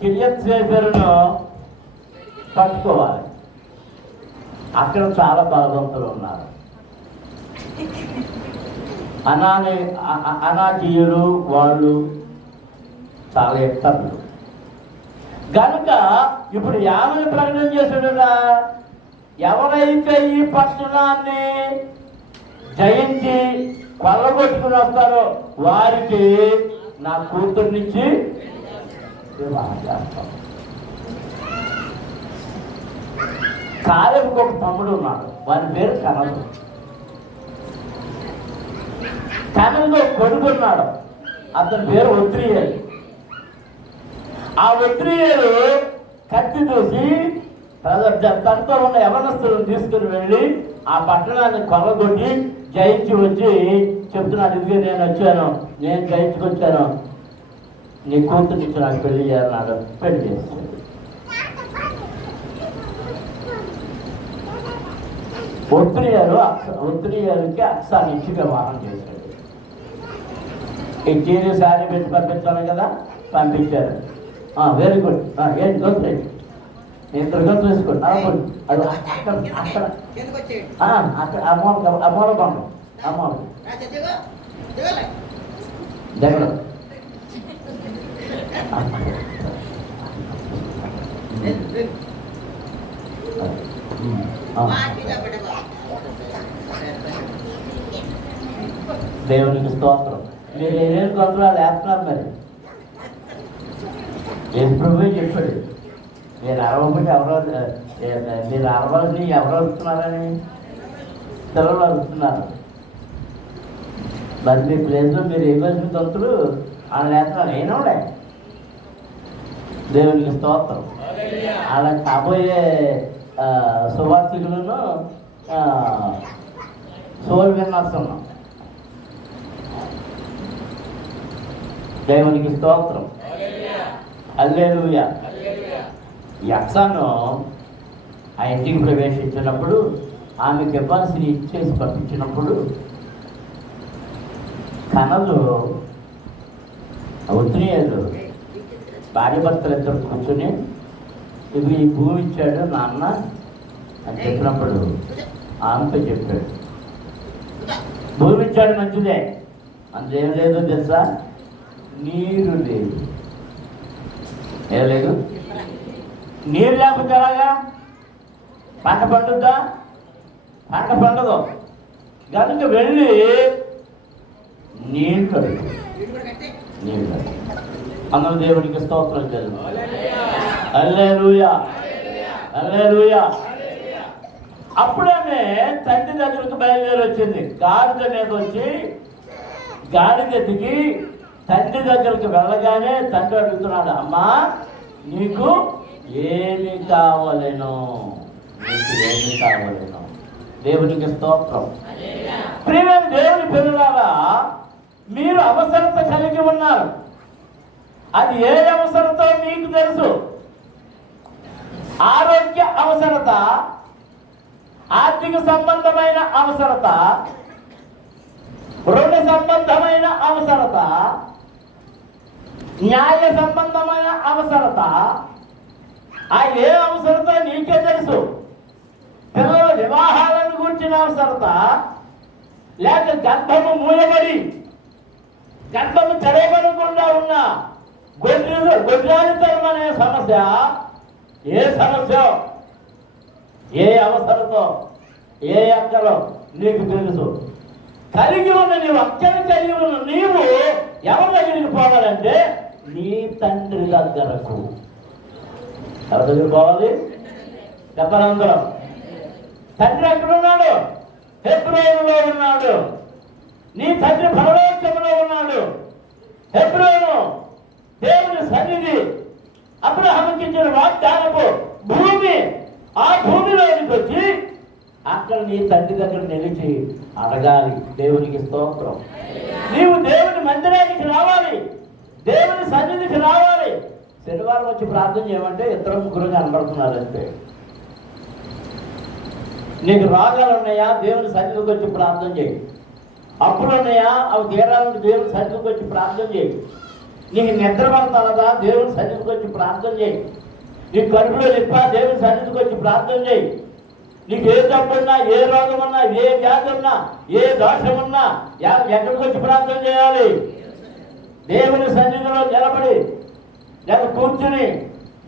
కిర్యత్ సెఫెరును పట్టుకోవాలి. అక్కడ చాలా బలవంతులు ఉన్నారు. అనాకీయులు వాళ్ళు చాలా ఎత్తర్లు కనుక ఇప్పుడు యామని ప్రకటన చేశాడురా, ఎవరైతే ఈ పట్టణాన్ని జయించి కొల్లగొట్టుకుని వస్తారో వారికి నా కూతుర్నిచ్చి వివాహం చేస్తాం. కాలేబుకి ఒక తమ్ముడు ఉన్నాడు, వారి పేరు కనదు. కనదుకు ఒక కొడుకు ఉన్నాడు, అతని పేరు ఒత్రియేలు. ఆ ఒత్రియేలు కత్తి చూసి తనతో ఉన్న యవనస్తులను తీసుకుని వెళ్ళి ఆ పట్టణాన్ని కొల్లగొట్టి జయించి వచ్చి చెప్తున్నాడు, ఇదిగే నేను వచ్చాను, నేను జయించుకొచ్చాను, నీ కూతుర్నిచ్చి నాకు పెళ్లి చేయాలన్నాడు. పెళ్లి చేస్తాడు. ఒత్రియేలుకి అక్సాన్ని ఇచ్చి వివాహం చేశాడు. ఈ చీర శారీ పెట్టి పంపించాను కదా, పంపించారు. Very good. ఏంటి గొంతులేండి, ఇద్దరు గొంతులు వేసుకోండి. అది అక్కడ అక్కడ అక్కడ అమూల బంధం, అమూల దగ్గర దేవునికి స్తోత్రం. మీరు ఏమేమి కొందరు లేపుతున్నారు మరి? ఎప్పుడు చెప్పాడు మీరు అరవబట్టి ఎవరో, మీరు అరవని ఎవరు అడుగుతున్నారని పిల్లలు అడుగుతున్నారు. మరి మీ ప్లేస్లో మీరు ఏమేసిన తంతులు ఆయన లేస్తున్నారు. అయినోడే దేవునికి స్తోత్రం. అలా కాబోయే సువార్థికులను సోల్ విన్నర్స్ ఉన్నాం. దేవునికి స్తోత్రం. హల్లెలూయా. యక్సాను ఆ ఇంటికి ప్రవేశించినప్పుడు ఆమెకు ఇవ్వాల్సిన ఇచ్చేసి పంపించినప్పుడు కనలు ఒత్రియేలు భార్య భర్తలు ఇద్దరు కూర్చొని ఇవి ఈ భూమి ఇచ్చాడు నాన్న అని చెప్పినప్పుడు ఆమెతో చెప్పాడు, భూమి ఇచ్చాడు మంచిదే, అందులో ఏం లేదో తెలుసా, నీరు లేదు. ఏం లేదు, నీరు లేకపోతే ఎలాగా? పంట పండుద్దా? పంట పండదు. కనుక వెళ్ళి నీళ్ళు కడుగు, నీళ్ళు కడుగు. అందరూ దేవుడికి స్తోత్రం చేద్దాం. హల్లెలూయా, హల్లెలూయా. అప్పుడే తండ్రి దగ్గరకు బయలుదేరి వచ్చింది. గాడిద మీద వచ్చి గాడిద దిగి తండ్రి దగ్గరకు వెళ్ళగానే తండ్రి అడుగుతున్నాడు, అమ్మా నీకు ఏమి కావాలను? నీకు ఏమీ కావలేను. దేవునికి స్తోత్రం. ప్రియమైన దేవుని పిల్లలారా, మీరు అవసరత కలిగి ఉన్నారు. అది ఏ అవసరతో మీకు తెలుసు. ఆరోగ్య అవసరత, ఆర్థిక సంబంధమైన అవసరత, రుణ సంబంధమైన అవసరత, న్యాయ సంబంధమైన అవసరత, ఆ ఏ అవసరత నీకే తెలుసు. పిల్లల వివాహాలను గురించిన అవసరత, లేక గర్భము మూయబడి గర్భము తెరవబడకుండా ఉన్న గొడ్రాలితనం అనే సమస్య, ఏ సమస్య, ఏ అవసరతో, ఏ అక్కరో నీకు తెలుసు. కలిగి ఉన్న నీవు, అక్కర కలిగి ఉన్న నీవు ఎవరి దగ్గరికి పోవాలంటే నీ తండ్రి దగ్గరకు. ఎవరి దగ్గర పోవాలి? చెప్పనందరం. తండ్రి ఎక్కడున్నాడు? హెబ్రోనులో ఉన్నాడు. నీ తండ్రి పరలోకములో ఉన్నాడు. హెబ్రోను దేవుని సన్నిధి, అబ్రహాముకి ఇచ్చిన వాగ్దానపు భూమి. ఆ భూమిలోనికి వచ్చి అక్కడ నీ తండ్రి దగ్గర నిలిచి అడగాలి. దేవునికి స్తోత్రం. నీవు దేవుని మందిరానికి రావాలి, దేవుని సన్నిధికి రావాలి. శనివారం వచ్చి ప్రార్థన చేయమంటే ఇద్దరు ముగ్గురు కనబడుతున్నారంటే. నీకు రోగాలు ఉన్నాయా? దేవుని సన్నిధికి వచ్చి ప్రార్థన చేయి. అప్పులు ఉన్నాయా? అవి తీరాలని దేవుని సన్నిధికి వచ్చి ప్రార్థన చేయి. నీకు నిద్ర పడతాదా? దేవుని సన్నిధికి వచ్చి ప్రార్థన చేయి. నీకు కడుపులో నిప్ప? దేవుని సన్నిధికి వచ్చి ప్రార్థన చేయి. నీకు ఏ జబ్బు ఉన్నా, ఏ రోగం ఉన్నా, ఏ వ్యాధి ఉన్నా, ఏ దోషం ఉన్నా ఎక్కడికి వచ్చి ప్రార్థన చేయాలి? దేవుని సన్నిధిలో నిలబడి లేదా కూర్చుని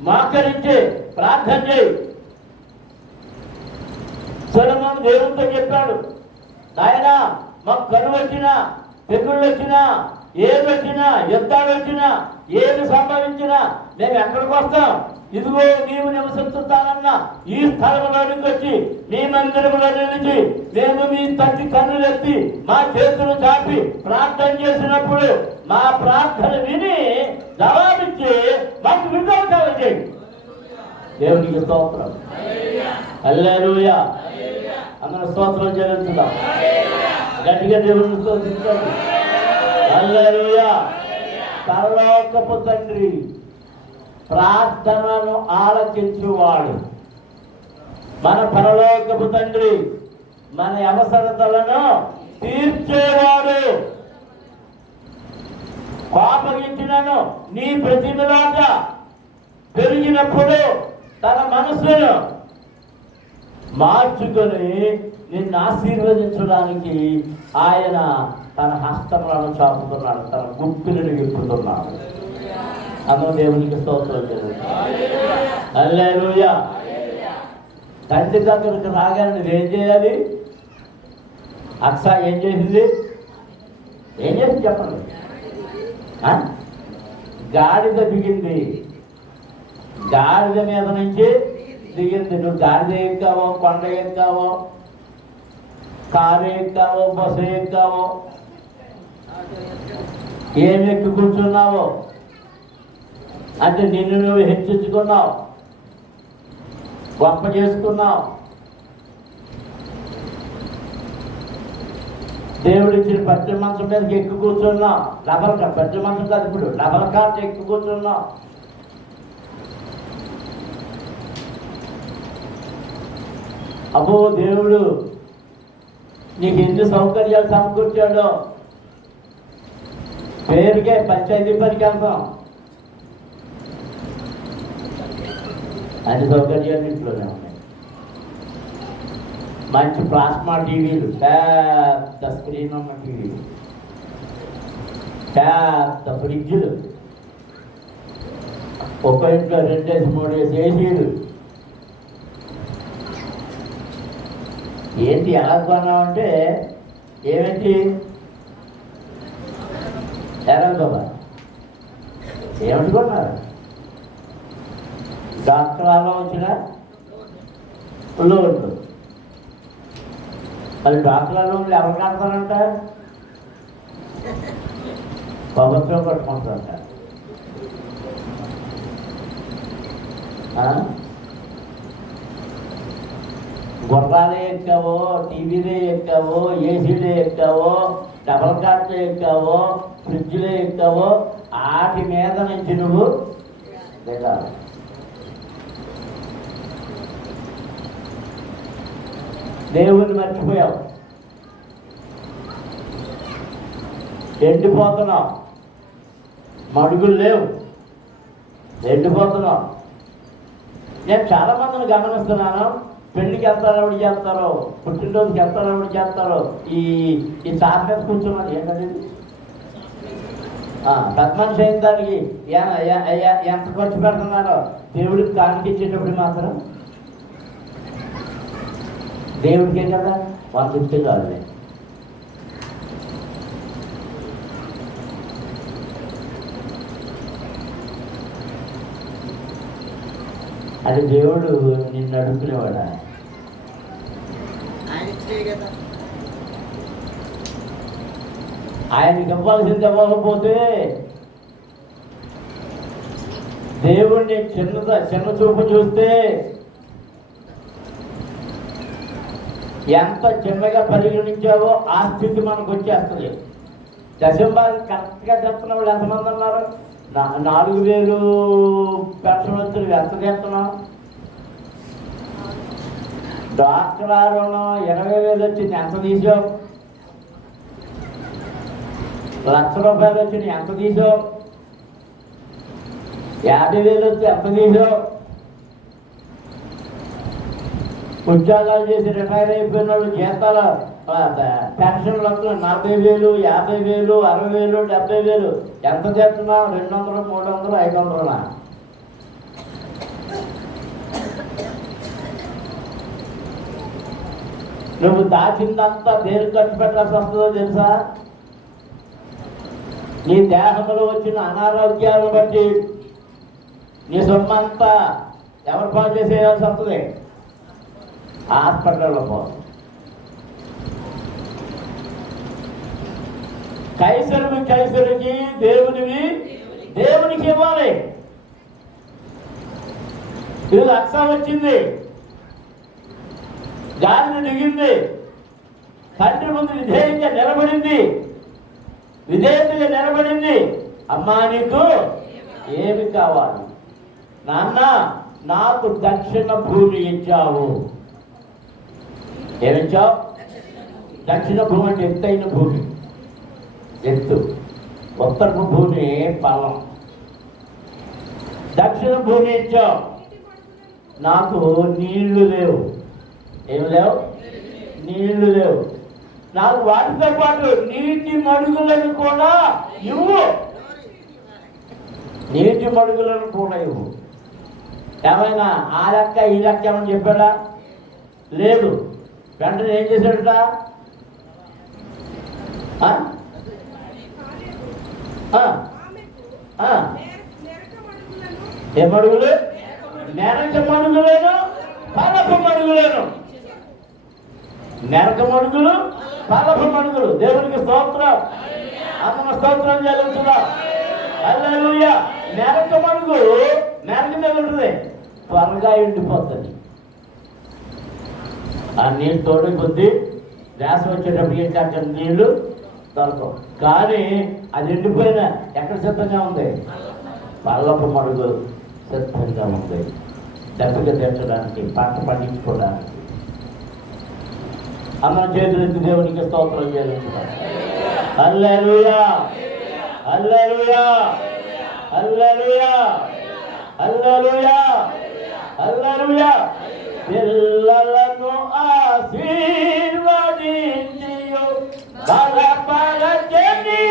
మాకరించి ప్రార్థన చేయి. సొలొమోను దేవునితో చెప్పాడు, నాయనా మాకు కరువు వచ్చినా, తెగుళ్ళు వచ్చినా, ఏది వచ్చినా, యుద్ధాలు వచ్చినా, ఏది సంభవించినా మేము ఎక్కడికి వస్తాం? ఇదిగో నీవు నివసిస్తానన్న ఈ స్థలంలోనికి వచ్చి నీ మందిరంలో నిలిచి మేము మీ తట్టి కన్నులెత్తి మా చేతులు చాపి ప్రార్థన చేసినప్పుడు మా ప్రార్థన విని జవాబిచ్చి మాకు విడుదల కలగజేయి. దేవునికి స్తోత్రం. హల్లెలూయా. అందరూ స్తోత్రం చెల్లించుదాం. గట్టిగా దేవుని స్తోత్రించండి. హల్లెలూయా. పరలోకపు తండ్రి ప్రార్థనను ఆలకించువాడు. మన పరలోకపు తండ్రి మన అవసరతలను తీర్చేవాడు. కోపగించినను నీ ప్రతిమలాట పెరిగినప్పుడు తన మనస్సును మార్చుకొని నిన్ను ఆశీర్వదించడానికి ఆయన తన హస్తములను చాపుతున్నాడు, తన గుప్పిలను విప్పుతున్నాడు. అందరూ దేవునికి స్తోత్రం చేయండి. హల్లెలూయా. తండ్రి దగ్గరికి రాగానే నువ్వేం చేయాలి? అక్స ఏం చేసింది? ఏం చేసింది చెప్పండి. గాడిద దిగింది. గాడిద మీద నుంచి దిగింది. నువ్వు గాడిద ఎక్కావో, కొండ ఎక్కావో, కారు ఎక్కావో, బస్సు ఎక్కావో, ఏమి ఎక్కి కూర్చున్నావో అంటే నిన్ను నువ్వు హెచ్చించుకున్నావు, గొప్ప చేసుకున్నావు. దేవుడు ఇచ్చిన పట్టి మంచం మీదకి ఎక్కువ కూర్చున్నావు. పట్టి మంచం కాదు, ఇప్పుడు డబల్ కాట్ ఎక్కువ కూర్చున్నావు. అబ్బో దేవుడు నీకు ఎన్ని సౌకర్యాలు సమకూర్చాడో. పేరుకే పంచాయతీ పనికి వెళ్తాం, అన్ని సౌకర్యాలు ఇంట్లోనే ఉన్నాయి. మంచి ప్లాస్మా టీవీలు, పెద్ద స్క్రీన్ ఉన్న టీవీలు, పెద్ద ఫ్రిడ్జ్లు, ఒక ఇంట్లో 2 3 ఏసీలు. ఏంటి ఎలా కొన్నామంటే ఏమిటి ఎర్రగొబ్బ ఏమిటి కొన్నారు? డాక్టర్లో వచ్చిన లోన్లు. అది డాక్టర్ లోన్లు ఎవరు కడతారంట? ప్రభుత్వం కట్టుకుంటారంట. గుర్రాలే ఎక్కావో, టీవీలే ఎక్కావో, ఏసీలే ఎక్కావో, డబల్ కార్లే ఎక్కావో, ఫ్రిడ్జ్లే ఎక్కావో, వాటి మీద నుంచి నువ్వు దిగాలి. దేవుణ్ణి మర్చిపోయావు, ఎండిపోతున్నావు, మడుగులు లేవు, ఎండిపోతున్నావు. నేను చాలామందిని గమనిస్తున్నాను, పెళ్ళికి వెళ్తారో ఎవరు చేస్తారో, పుట్టినరోజుకి వెళ్తారో ఎవరు చేస్తారో, ఈ చార్ మీద కూర్చున్నది ఏంటండి, పెద్ద మనిషి అయిన దానికి ఎంత ఖర్చు పెడుతున్నారో దేవుడికి కానికిచ్చేటప్పుడు మాత్రం దేవుడికే కదా 150 కావాలి. అది దేవుడు నిన్ను అడుగుకునేవాడా? ఆయనకి ఇవ్వాల్సింది ఇవ్వకపోతే దేవుణ్ణి చిన్న చూపు చూస్తే ఎంత చిన్నగా పరిగణించావో ఆ స్థితి మనకు వచ్చేస్తుంది. దశంబాలు కరెక్ట్గా చెప్తున్న వాళ్ళు ఎంతమంది ఉన్నారు? 4,000 పెన్షన్ వచ్చి ఎంత చేస్తున్నాం? డాక్టర్ రుణం 20,000 వచ్చింది, ఎంత తీసావు? ₹1,00,000 వచ్చింది, ఎంత తీసావు? 50,000 వచ్చి ఎంత తీసావు? ఉద్యోగాలు చేసి రిటైర్ అయిపోయిన వాళ్ళు జీతాల పెన్షన్లు వస్తున్నాయి 40,000, 50,000, 60,000, 70,000. ఎంత చేస్తున్నావు? 200, 300, 500. నువ్వు దాచిందంతా దేనికి ఖర్చు పెట్టాల్సి వస్తుందో తెలుసా? నీ దేహంలో వచ్చిన అనారోగ్యాలను బట్టి నీ సొమ్మంతా ఎవరు పాలు చేసేయాల్సి వస్తుంది? హాస్పిటల్లో పోదు. కైసరికి దేవునివి దేవునికి ఇవ్వాలి. ఇది 1,00,000 వచ్చింది, గాలిని దిగింది, తండ్రి ముందు విధేయంగా నిలబడింది, విధేయతగా నిలబడింది. అమ్మా నీకు ఏమి కావాలి? నాన్న నాకు దక్షిణ భూమి ఇచ్చావు. ఏమిచ్చావు? దక్షిణ భూమి అంటే ఎత్తైన భూమి, ఎత్తు. ఉత్తర భూమి పల్లం. దక్షిణ భూమి ఇచ్చావు. నాకు నీళ్లు లేవు. ఏమి లేవు? నీళ్లు లేవు. నాకు వాటితో పాటు నీటి మడుగులను కూడా ఇవ్వు. నీటి మడుగులను కూడా ఇవ్వు. ఏమైనా ఆ లెక్క ఈ లెక్క ఏమని చెప్పాడా? లేదు. వెంటనే ఏం చేశాడుట? ఏ మడుగులు? మెరక మడుగులేను, పలపు మడుగులేను. మెరక మడుగులు, పలపు మడుగులు. దేవునికి స్తోత్రం, అమ్మ స్తోత్రం జరుగుతుందా? హల్లెలూయా. మెరక మడుగు మెరక మీద ఉంటుంది, త్వరగా ఎండిపోతుంది. ఆ నీళ్ళు తోడే కొద్దీ వేసవి వచ్చేటప్పుడు ఏంటి, అక్కడ నీళ్లు దొరకవు. కానీ అది ఎండిపోయినా ఎక్కడ సిద్ధంగా ఉంది? పల్లపు మడుగు సిద్ధంగా ఉంది, దెబ్బగా తెచ్చడానికి, పంట పండించుకోవడానికి. అమ్మ చేతులెత్తి దేవునికి స్తోత్రం చేస్తున్నాం. హల్లెలూయా, హల్లెలూయా, హల్లెలూయా, హల్లెలూయా, హల్లెలూయా. పిల్లలను ఆశీర్వదించియు బలపరచని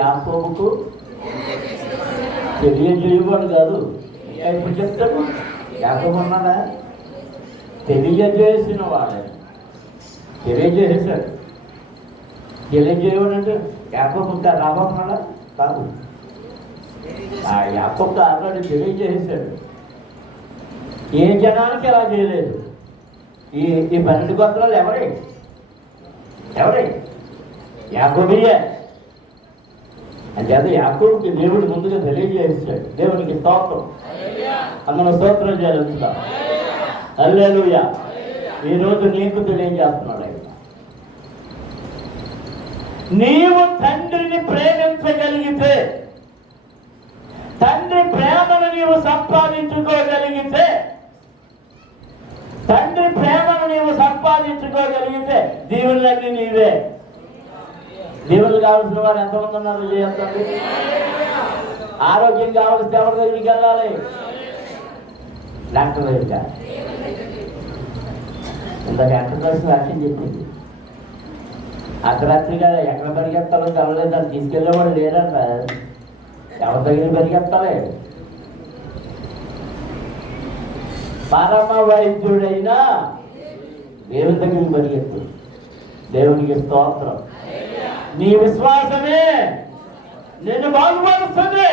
యాకోబుకు తెలియజేయవాడు కాదు. ఇప్పుడు చెప్తాడు, యాకోబు ఉన్నాడా? తెలియజేసిన వాడే, తెలియజేసాడు. తెలియజేయవాడు అంటే యాకోబు రాబోతున్నాడా? కాదు. ఆ యాకోబు ఆల్రెడీ తెలియజేసాడు. ఏ జనానికి ఎలా చేయలేదు. ఈ 12 గోత్రాలు ఎవరే? యాకోబుయే. అంచేత యాకోబుకి దేవుడు ముందుగా తెలియజేస్తాడు. దేవునికి స్తోత్రం. అందులో స్తోత్రం చేయాలి. హల్లెలూయా. ఈరోజు నీకు తెలియజేస్తున్నాడు ఆయన. నీవు తండ్రిని ప్రేమించగలిగితే, తండ్రి ప్రేమను నీవు సంపాదించుకోగలిగితే, తండ్రి ప్రేమను నీవు సంపాదించుకోగలిగితే దీవులన్నీ నీవే. దీవులు కావాల్సిన వారు ఎంతమంది ఉన్నారు? చేయండి. ఆరోగ్యం కావాల్సిన ఎవరి దగ్గరికి వెళ్ళాలి? డాక్టర్ దగ్గర. ఇంత డాక్టర్ రాసి చెప్పింది. అర్ధరాత్రిగా ఎక్కడ పరిగెత్తాలో తెలలేదు. అని తీసుకెళ్ళేవాడు లేరంట. ఎవరి దగ్గర పరిగెత్తాలి? పరమ వైద్యుడైనా దేవుని దగ్గరికి పరిగెత్తు. దేవునికి స్తోత్రం. నీ విశ్వాసమే నిన్ను బాగుపరుస్తుంది.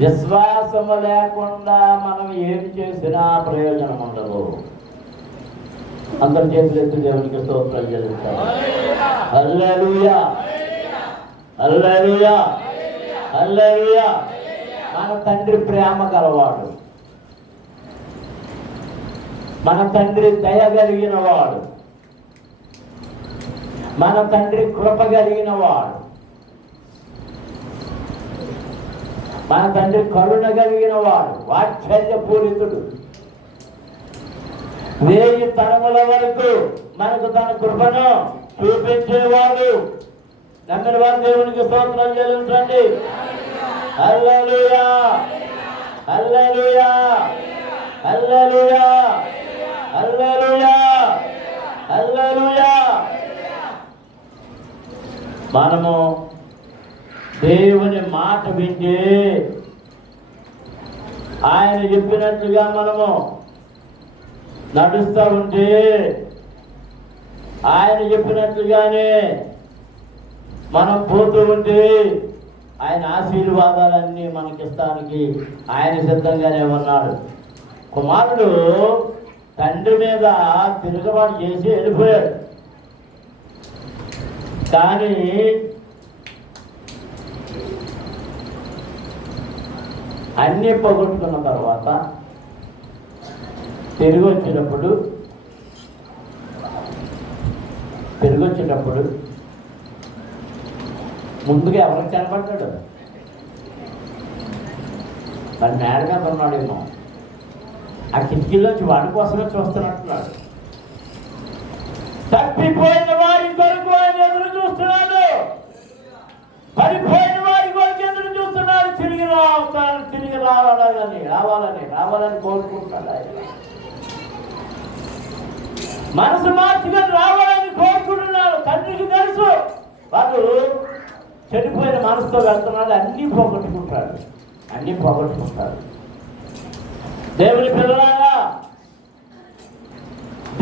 విశ్వాసము లేకుండా మనం ఏం చేసినా ప్రయోజనం ఉండదు. అందరి చేతులు ఎత్తి దేవునికి స్తోత్రం చేస్తారు. హల్లెలూయా, హల్లెలూయా, హల్లెలూయా. మన తండ్రి ప్రేమ గలవాడు. మన తండ్రి దయ కలిగిన వాడు. మన తండ్రి కృప కలిగిన వాడు. మన తండ్రి కరుణ కలిగిన వాడు. వాత్సల్యపూరితుడు. 1000 తరముల వరకు మనకు తన కృపను చూపించేవాడు. నమ్మిన వారు దేవునికి స్తోత్రం చెల్లించండి. హల్లెలూయా, హల్లెలూయా, హల్లెలూయా, హల్లెలూయా, హల్లెలూయా. మనము దేవుని మాట వింటే, ఆయన చెప్పినట్లుగా మనము నడుస్తూ ఉంటే, ఆయన చెప్పినట్లుగానే మనం పోతూ ఉంటే, ఆయన ఆశీర్వాదాలన్నీ మనకిస్తానికి ఆయన సిద్ధంగానే ఉన్నాడు. కుమారుడు తండ్రి మీద తిరుగుబాటు చేసి వెళ్ళిపోయాడు. కానీ అన్నీ పోగొట్టుకున్న తర్వాత తిరిగి వచ్చినప్పుడు ముందుగా ఎవరికి కనపడ్డాడు? మరి మేడగా ఉన్నాడేమో. ఆ కిటికీలోంచి వాడి కోసమే చూస్తున్నట్టున్నాడు. తప్పిపోయిన వారి కొరకు ఆయన ఎదురు చూస్తున్నాడు. పడిపోయిన వారి కొరకు ఎదురు చూస్తున్నాడు. తిరిగి రావాలని కోరుకుంటున్నాడు ఆయన. మనసు మార్చుకొని రావాలని కోరుకుంటున్నాడు. తండ్రికి తెలుసు వాడు చెడిపోయిన మనసుతో వెళ్తున్నాడు. అన్నీ పోగొట్టుకుంటాడు. దేవుని పిల్లలారా,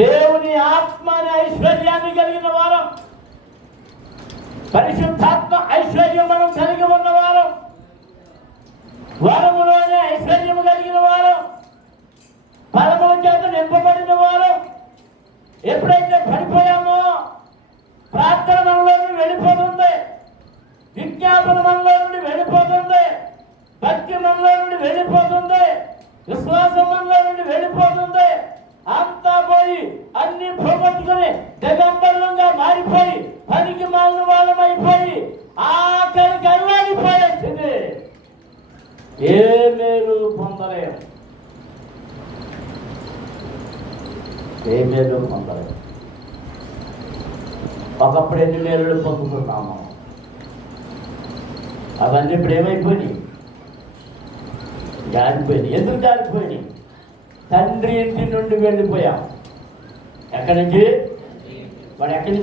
దేవుని ఆత్మని ఐశ్వర్యాన్ని కలిగిన వారం, పరిశుద్ధాత్మ ఐశ్వర్యం మనం కలిగి ఉన్న వారములోనే ఐశ్వర్యము కలిగిన వారం, ఫలముల చేత నింపబడిన వారం. ఎప్పుడైతే పడిపోయామో ప్రార్థన మనలో నుండి వెళ్ళిపోతుంది, విజ్ఞాపన మనలో నుండి వెళ్ళిపోతుంది, భక్తి మనలో నుండి వెళ్ళిపోతుంది, విశ్వాసం మనలో నుండి వెళ్ళిపోతుంది. అంతా పోయి అన్ని పోగొట్టుకుని దిగంబరంగా మారిపోయి పనికి మాలిన వాళ్ళమైపోయి ఆఖరికి అల్లాడిపోయే స్థితి. ఏ మేలు పొందలేము. ఒకప్పుడు ఎన్ని మేలు పొందుకున్నాము, అవన్నీ ఇప్పుడు ఏమైపోయినాయి? జారిపోయినాయి. ఎందుకు జారిపోయినాయి? తండ్రి ఇంటి నుండి వెళ్ళిపోయాం. ఎక్కడి నుంచి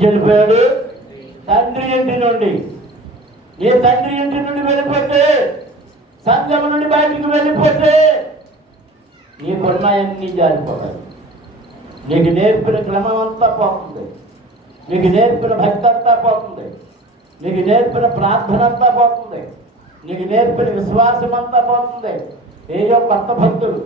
వెళ్ళిపోయాడు? తండ్రి ఇంటి నుండి. నీ తండ్రి ఇంటి నుండి వెళ్ళిపోతే, సంఘం నుండి బయటికి వెళ్ళిపోతే నీకున్నాయన్నీ జారిపోతాయి. నీకు నేర్పిన క్రమం అంతా పోతుంది, నీకు నేర్పిన భక్తి అంతా పోతుంది, నీకు నేర్పిన ప్రార్థన అంతా పోతుంది, నీకు నేర్పిన విశ్వాసం అంతా పోతుంది. ఏయో కొత్త భక్తులు,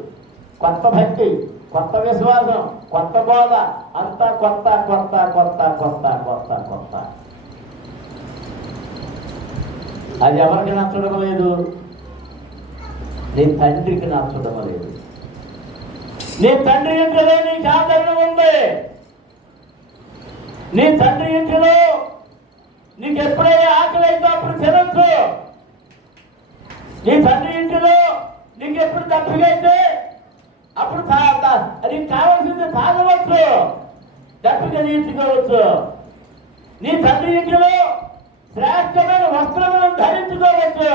కొత్త భక్తి, కొత్త విశ్వాసం, కొత్త బోధ, అంతా కొత్త కొత్త కొత్త కొత్త కొత్త కొత్త. అది ఎవరికి నచ్చడం లేదు? నీ తండ్రికి నచ్చడం లేదు. నీ తండ్రి ఇంటిలో నీకు ఆదరణ ఉంది. నీ తండ్రి ఇంటిలో నీకు ఎప్పుడైతే ఆకలి అయితే అప్పుడు తినొచ్చు. నీ తండ్రి ఇంటిలో నీకు ఎప్పుడు దప్పికైతే అప్పుడు నీకు కావాల్సింది తాగవచ్చు, దప్పిక తీర్చుకోవచ్చు. నీ తండ్రి ఇంటిలో శ్రేష్టమైన వస్త్రములను ధరించుకోవచ్చు.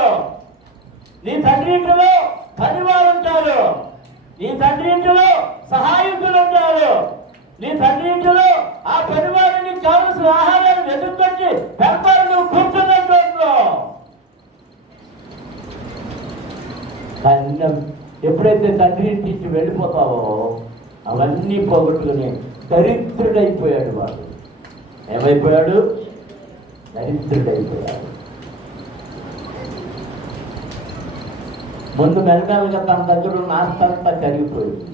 నీ తండ్రి ఇంటిలో పనివారు ఉంటారు, నీ తండ్రి ఇంటిలో సహాయకులు ఉంటారు, నీ తండ్రి ఇంటిలో ఆ పనివారు నీకు కావలసిన ఆహారాన్ని వెతుక్కొచ్చి పెడతారు. నువ్వు కూర్చున్నట్టు ఎప్పుడైతే తండ్రి ఇంటికి వెళ్ళిపోతావో అవన్నీ పోగొట్టుకుని దరిద్రుడైపోయాడు. వాడు ఏమైపోయాడు? దరిద్రుడైపోయాడు. ముందు మెల్లమెల్లగా తన దగ్గర ఉన్న ఆస్తి అంతా కరిగిపోయింది.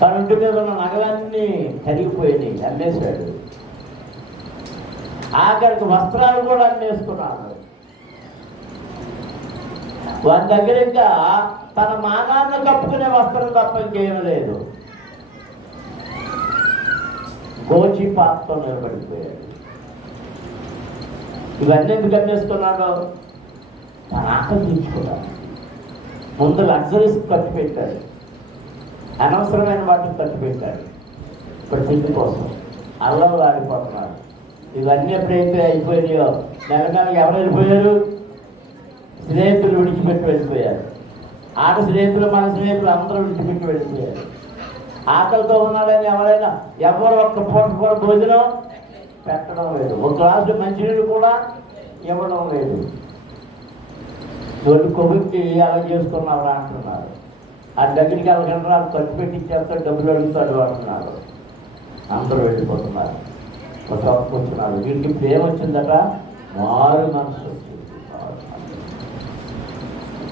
తన ఇంటి మీద ఉన్న నగలన్నీ కరిగిపోయినాయి, అమ్మేశాడు. ఆఖరికి వస్త్రాలు కూడా అమ్మేసుకున్నాడు. వారి దగ్గర ఇంకా తన మానాన్ని కప్పుకునే వస్త్రం తప్ప ఇంకేం లేదు. గోచి పాత్రతో నిలబడిపోయాడు. ఇవన్నీ ఎందుకు అమ్మేసుకున్నాడు? తన ఆకలి తీర్చుకున్నాడు. ముందు లగ్జరీస్ ఖర్చు పెట్టాడు, అనవసరమైన వాటిని ఖర్చు పెట్టాడు. ఇప్పుడు తిండి కోసం అల్లం ఆడిపోతున్నాడు. ఇవన్నీ ఎప్పుడైతే అయిపోయినాయో నెలకాలం ఎవరు వెళ్ళిపోయారు? స్నేహితులు విడిచిపెట్టి వెళ్ళిపోయారు. ఆట స్నేహితులు, మన స్నేహితులు అందరూ విడిచిపెట్టి వెళ్ళిపోయారు. ఆకలితో ఉన్నాడని ఎవరైనా ఎవరు ఒక్క పూట కూడా భోజనం పెట్టడం లేదు, ఒక గ్లాసు మంచినీళ్ళు కూడా ఇవ్వడం లేదు. దొడ్డు కొబ్బరికి అలా చేసుకున్నావు అంటున్నారు. ఆ దగ్గరికి వెళ్ళకుండా వాళ్ళు ఖర్చు పెట్టించేస్తాడు, డబ్బులు అడుగుతాడు అంటున్నారు. అందరూ వెళ్ళిపోతున్నారు. ఒక కూర్చున్నారు. వీరికి ఇప్పుడు ఏమొచ్చిందట? మారు మనసు వచ్చింది.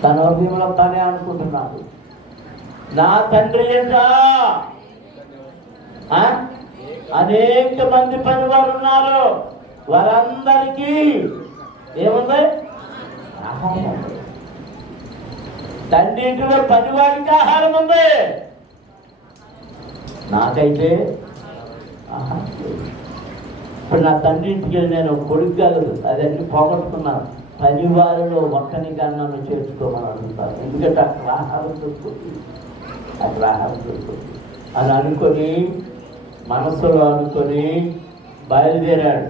తన హృదయంలో తానే అనుకుంటున్నాడు, నా తండ్రి ఎంత అనేక మంది పనివారు ఉన్నారు, వారందరికీ ఏముంది? ఆహారం. తండ్రి ఇంటిలో పనివారికి ఆహారం ఉంది, నాకైతే ఆహారం. ఇప్పుడు నా తండ్రి ఇంటికి వెళ్ళి నేను కొడుకు కలదు అదన్నీ పోగొట్టుకున్నాను, పనివారిలో ఒక్కనిగా నన్ను చేర్చుకోమని అడుగుతాను. ఎందుకంటే అక్కడ ఆహారం దొరుకుతుంది, అక్కడ ఆహారం దొరుకుతుంది అని అనుకొని మనస్సులో అనుకొని బయలుదేరాడు.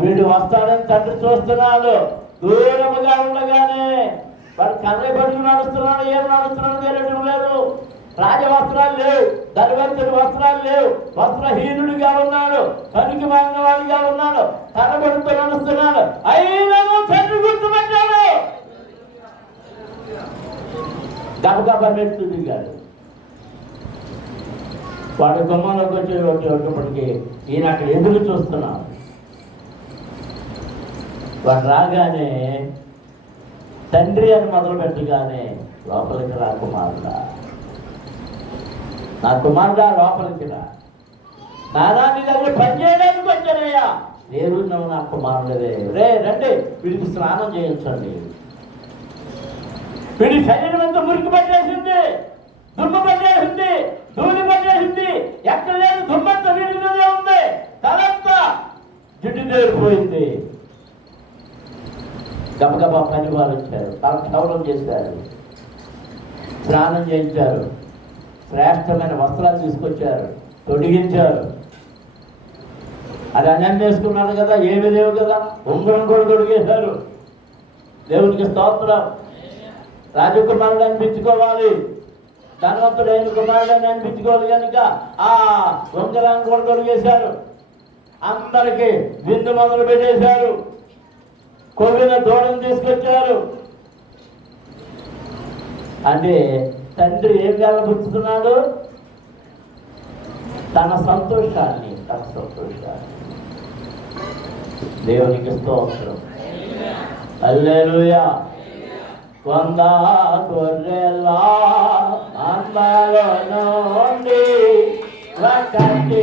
వీడు వస్తాడని తండ్రి చూస్తున్నాడు. దూరముగా ఉండగానే వాడు కర్ర పట్టుకు నడుస్తున్నాడు. ఏం నడుస్తున్నాడు తెలియడం లేదు. రాజవస్త్రాలు లేవు, ధనవంతుడి వస్త్రాలు లేవు, వస్త్రహీనుడిగా ఉన్నాడు, పనికి మారినవాడిగా ఉన్నాడు, కర్రబడుతూ నడుస్తున్నాడు. అయినా తండ్రి గుర్తుపెట్టాడు. గబగబా మెట్లు దిగాడు. వాడు గుమ్మంలోకి వచ్చేటప్పటికి ఈయన అక్కడ ఎదురు చూస్తున్నాడు. వాడు రాగానే తండ్రి అని మొదలు పెట్టగానే లోపలికి రా కుమారుడా, నా కుమారుడా లోపలికి రా, నానా నీ దగ్గర పనిచేయడానికి వచ్చానయ్యా. నేను నువ్వు నా కుమారుడే. రే రండి, వీడికి స్నానం చేయించండి. వీడి శరీరం అంతా మురికి పట్టేసింది, దుమ్ము పట్టేసింది, ధూళి పట్టేసింది. ఎక్కడ లేదు దుమ్మంతా వీడి మీదే ఉంది. తలంతా జిడ్డు తేలిపోయింది. గబగబా పని వారు వచ్చారు, తల క్షౌరం చేశారు, స్నానం చేయించారు, శ్రేష్టమైన వస్త్రాలు తీసుకొచ్చారు, తొడిగించారు. అది అన్నం వేసుకున్నాడు కదా, ఏమి లేవు కదా, ఉంగరం కూడా తొడిగేశారు. దేవునికి స్తోత్రం. రాజకుమారుడు అనిపించుకోవాలి, ధనవంతుడైన కుమారుడు అనిపించుకోవాలి కనుక ఆ ఉంగరాన్ని కూడా తొడిగేశారు. అందరికీ విందు మొదలు పెట్టేశారు. కొవ్విన దూడను తీసుకొచ్చారు. అంటే తండ్రి ఏం వెళ్ళబుచ్చుతున్నాడు? తన సంతోషాన్ని. దేవునికి స్తోత్రం. హల్లెలూయా. 100 గొర్రెల మందలో నుండి ఒకటి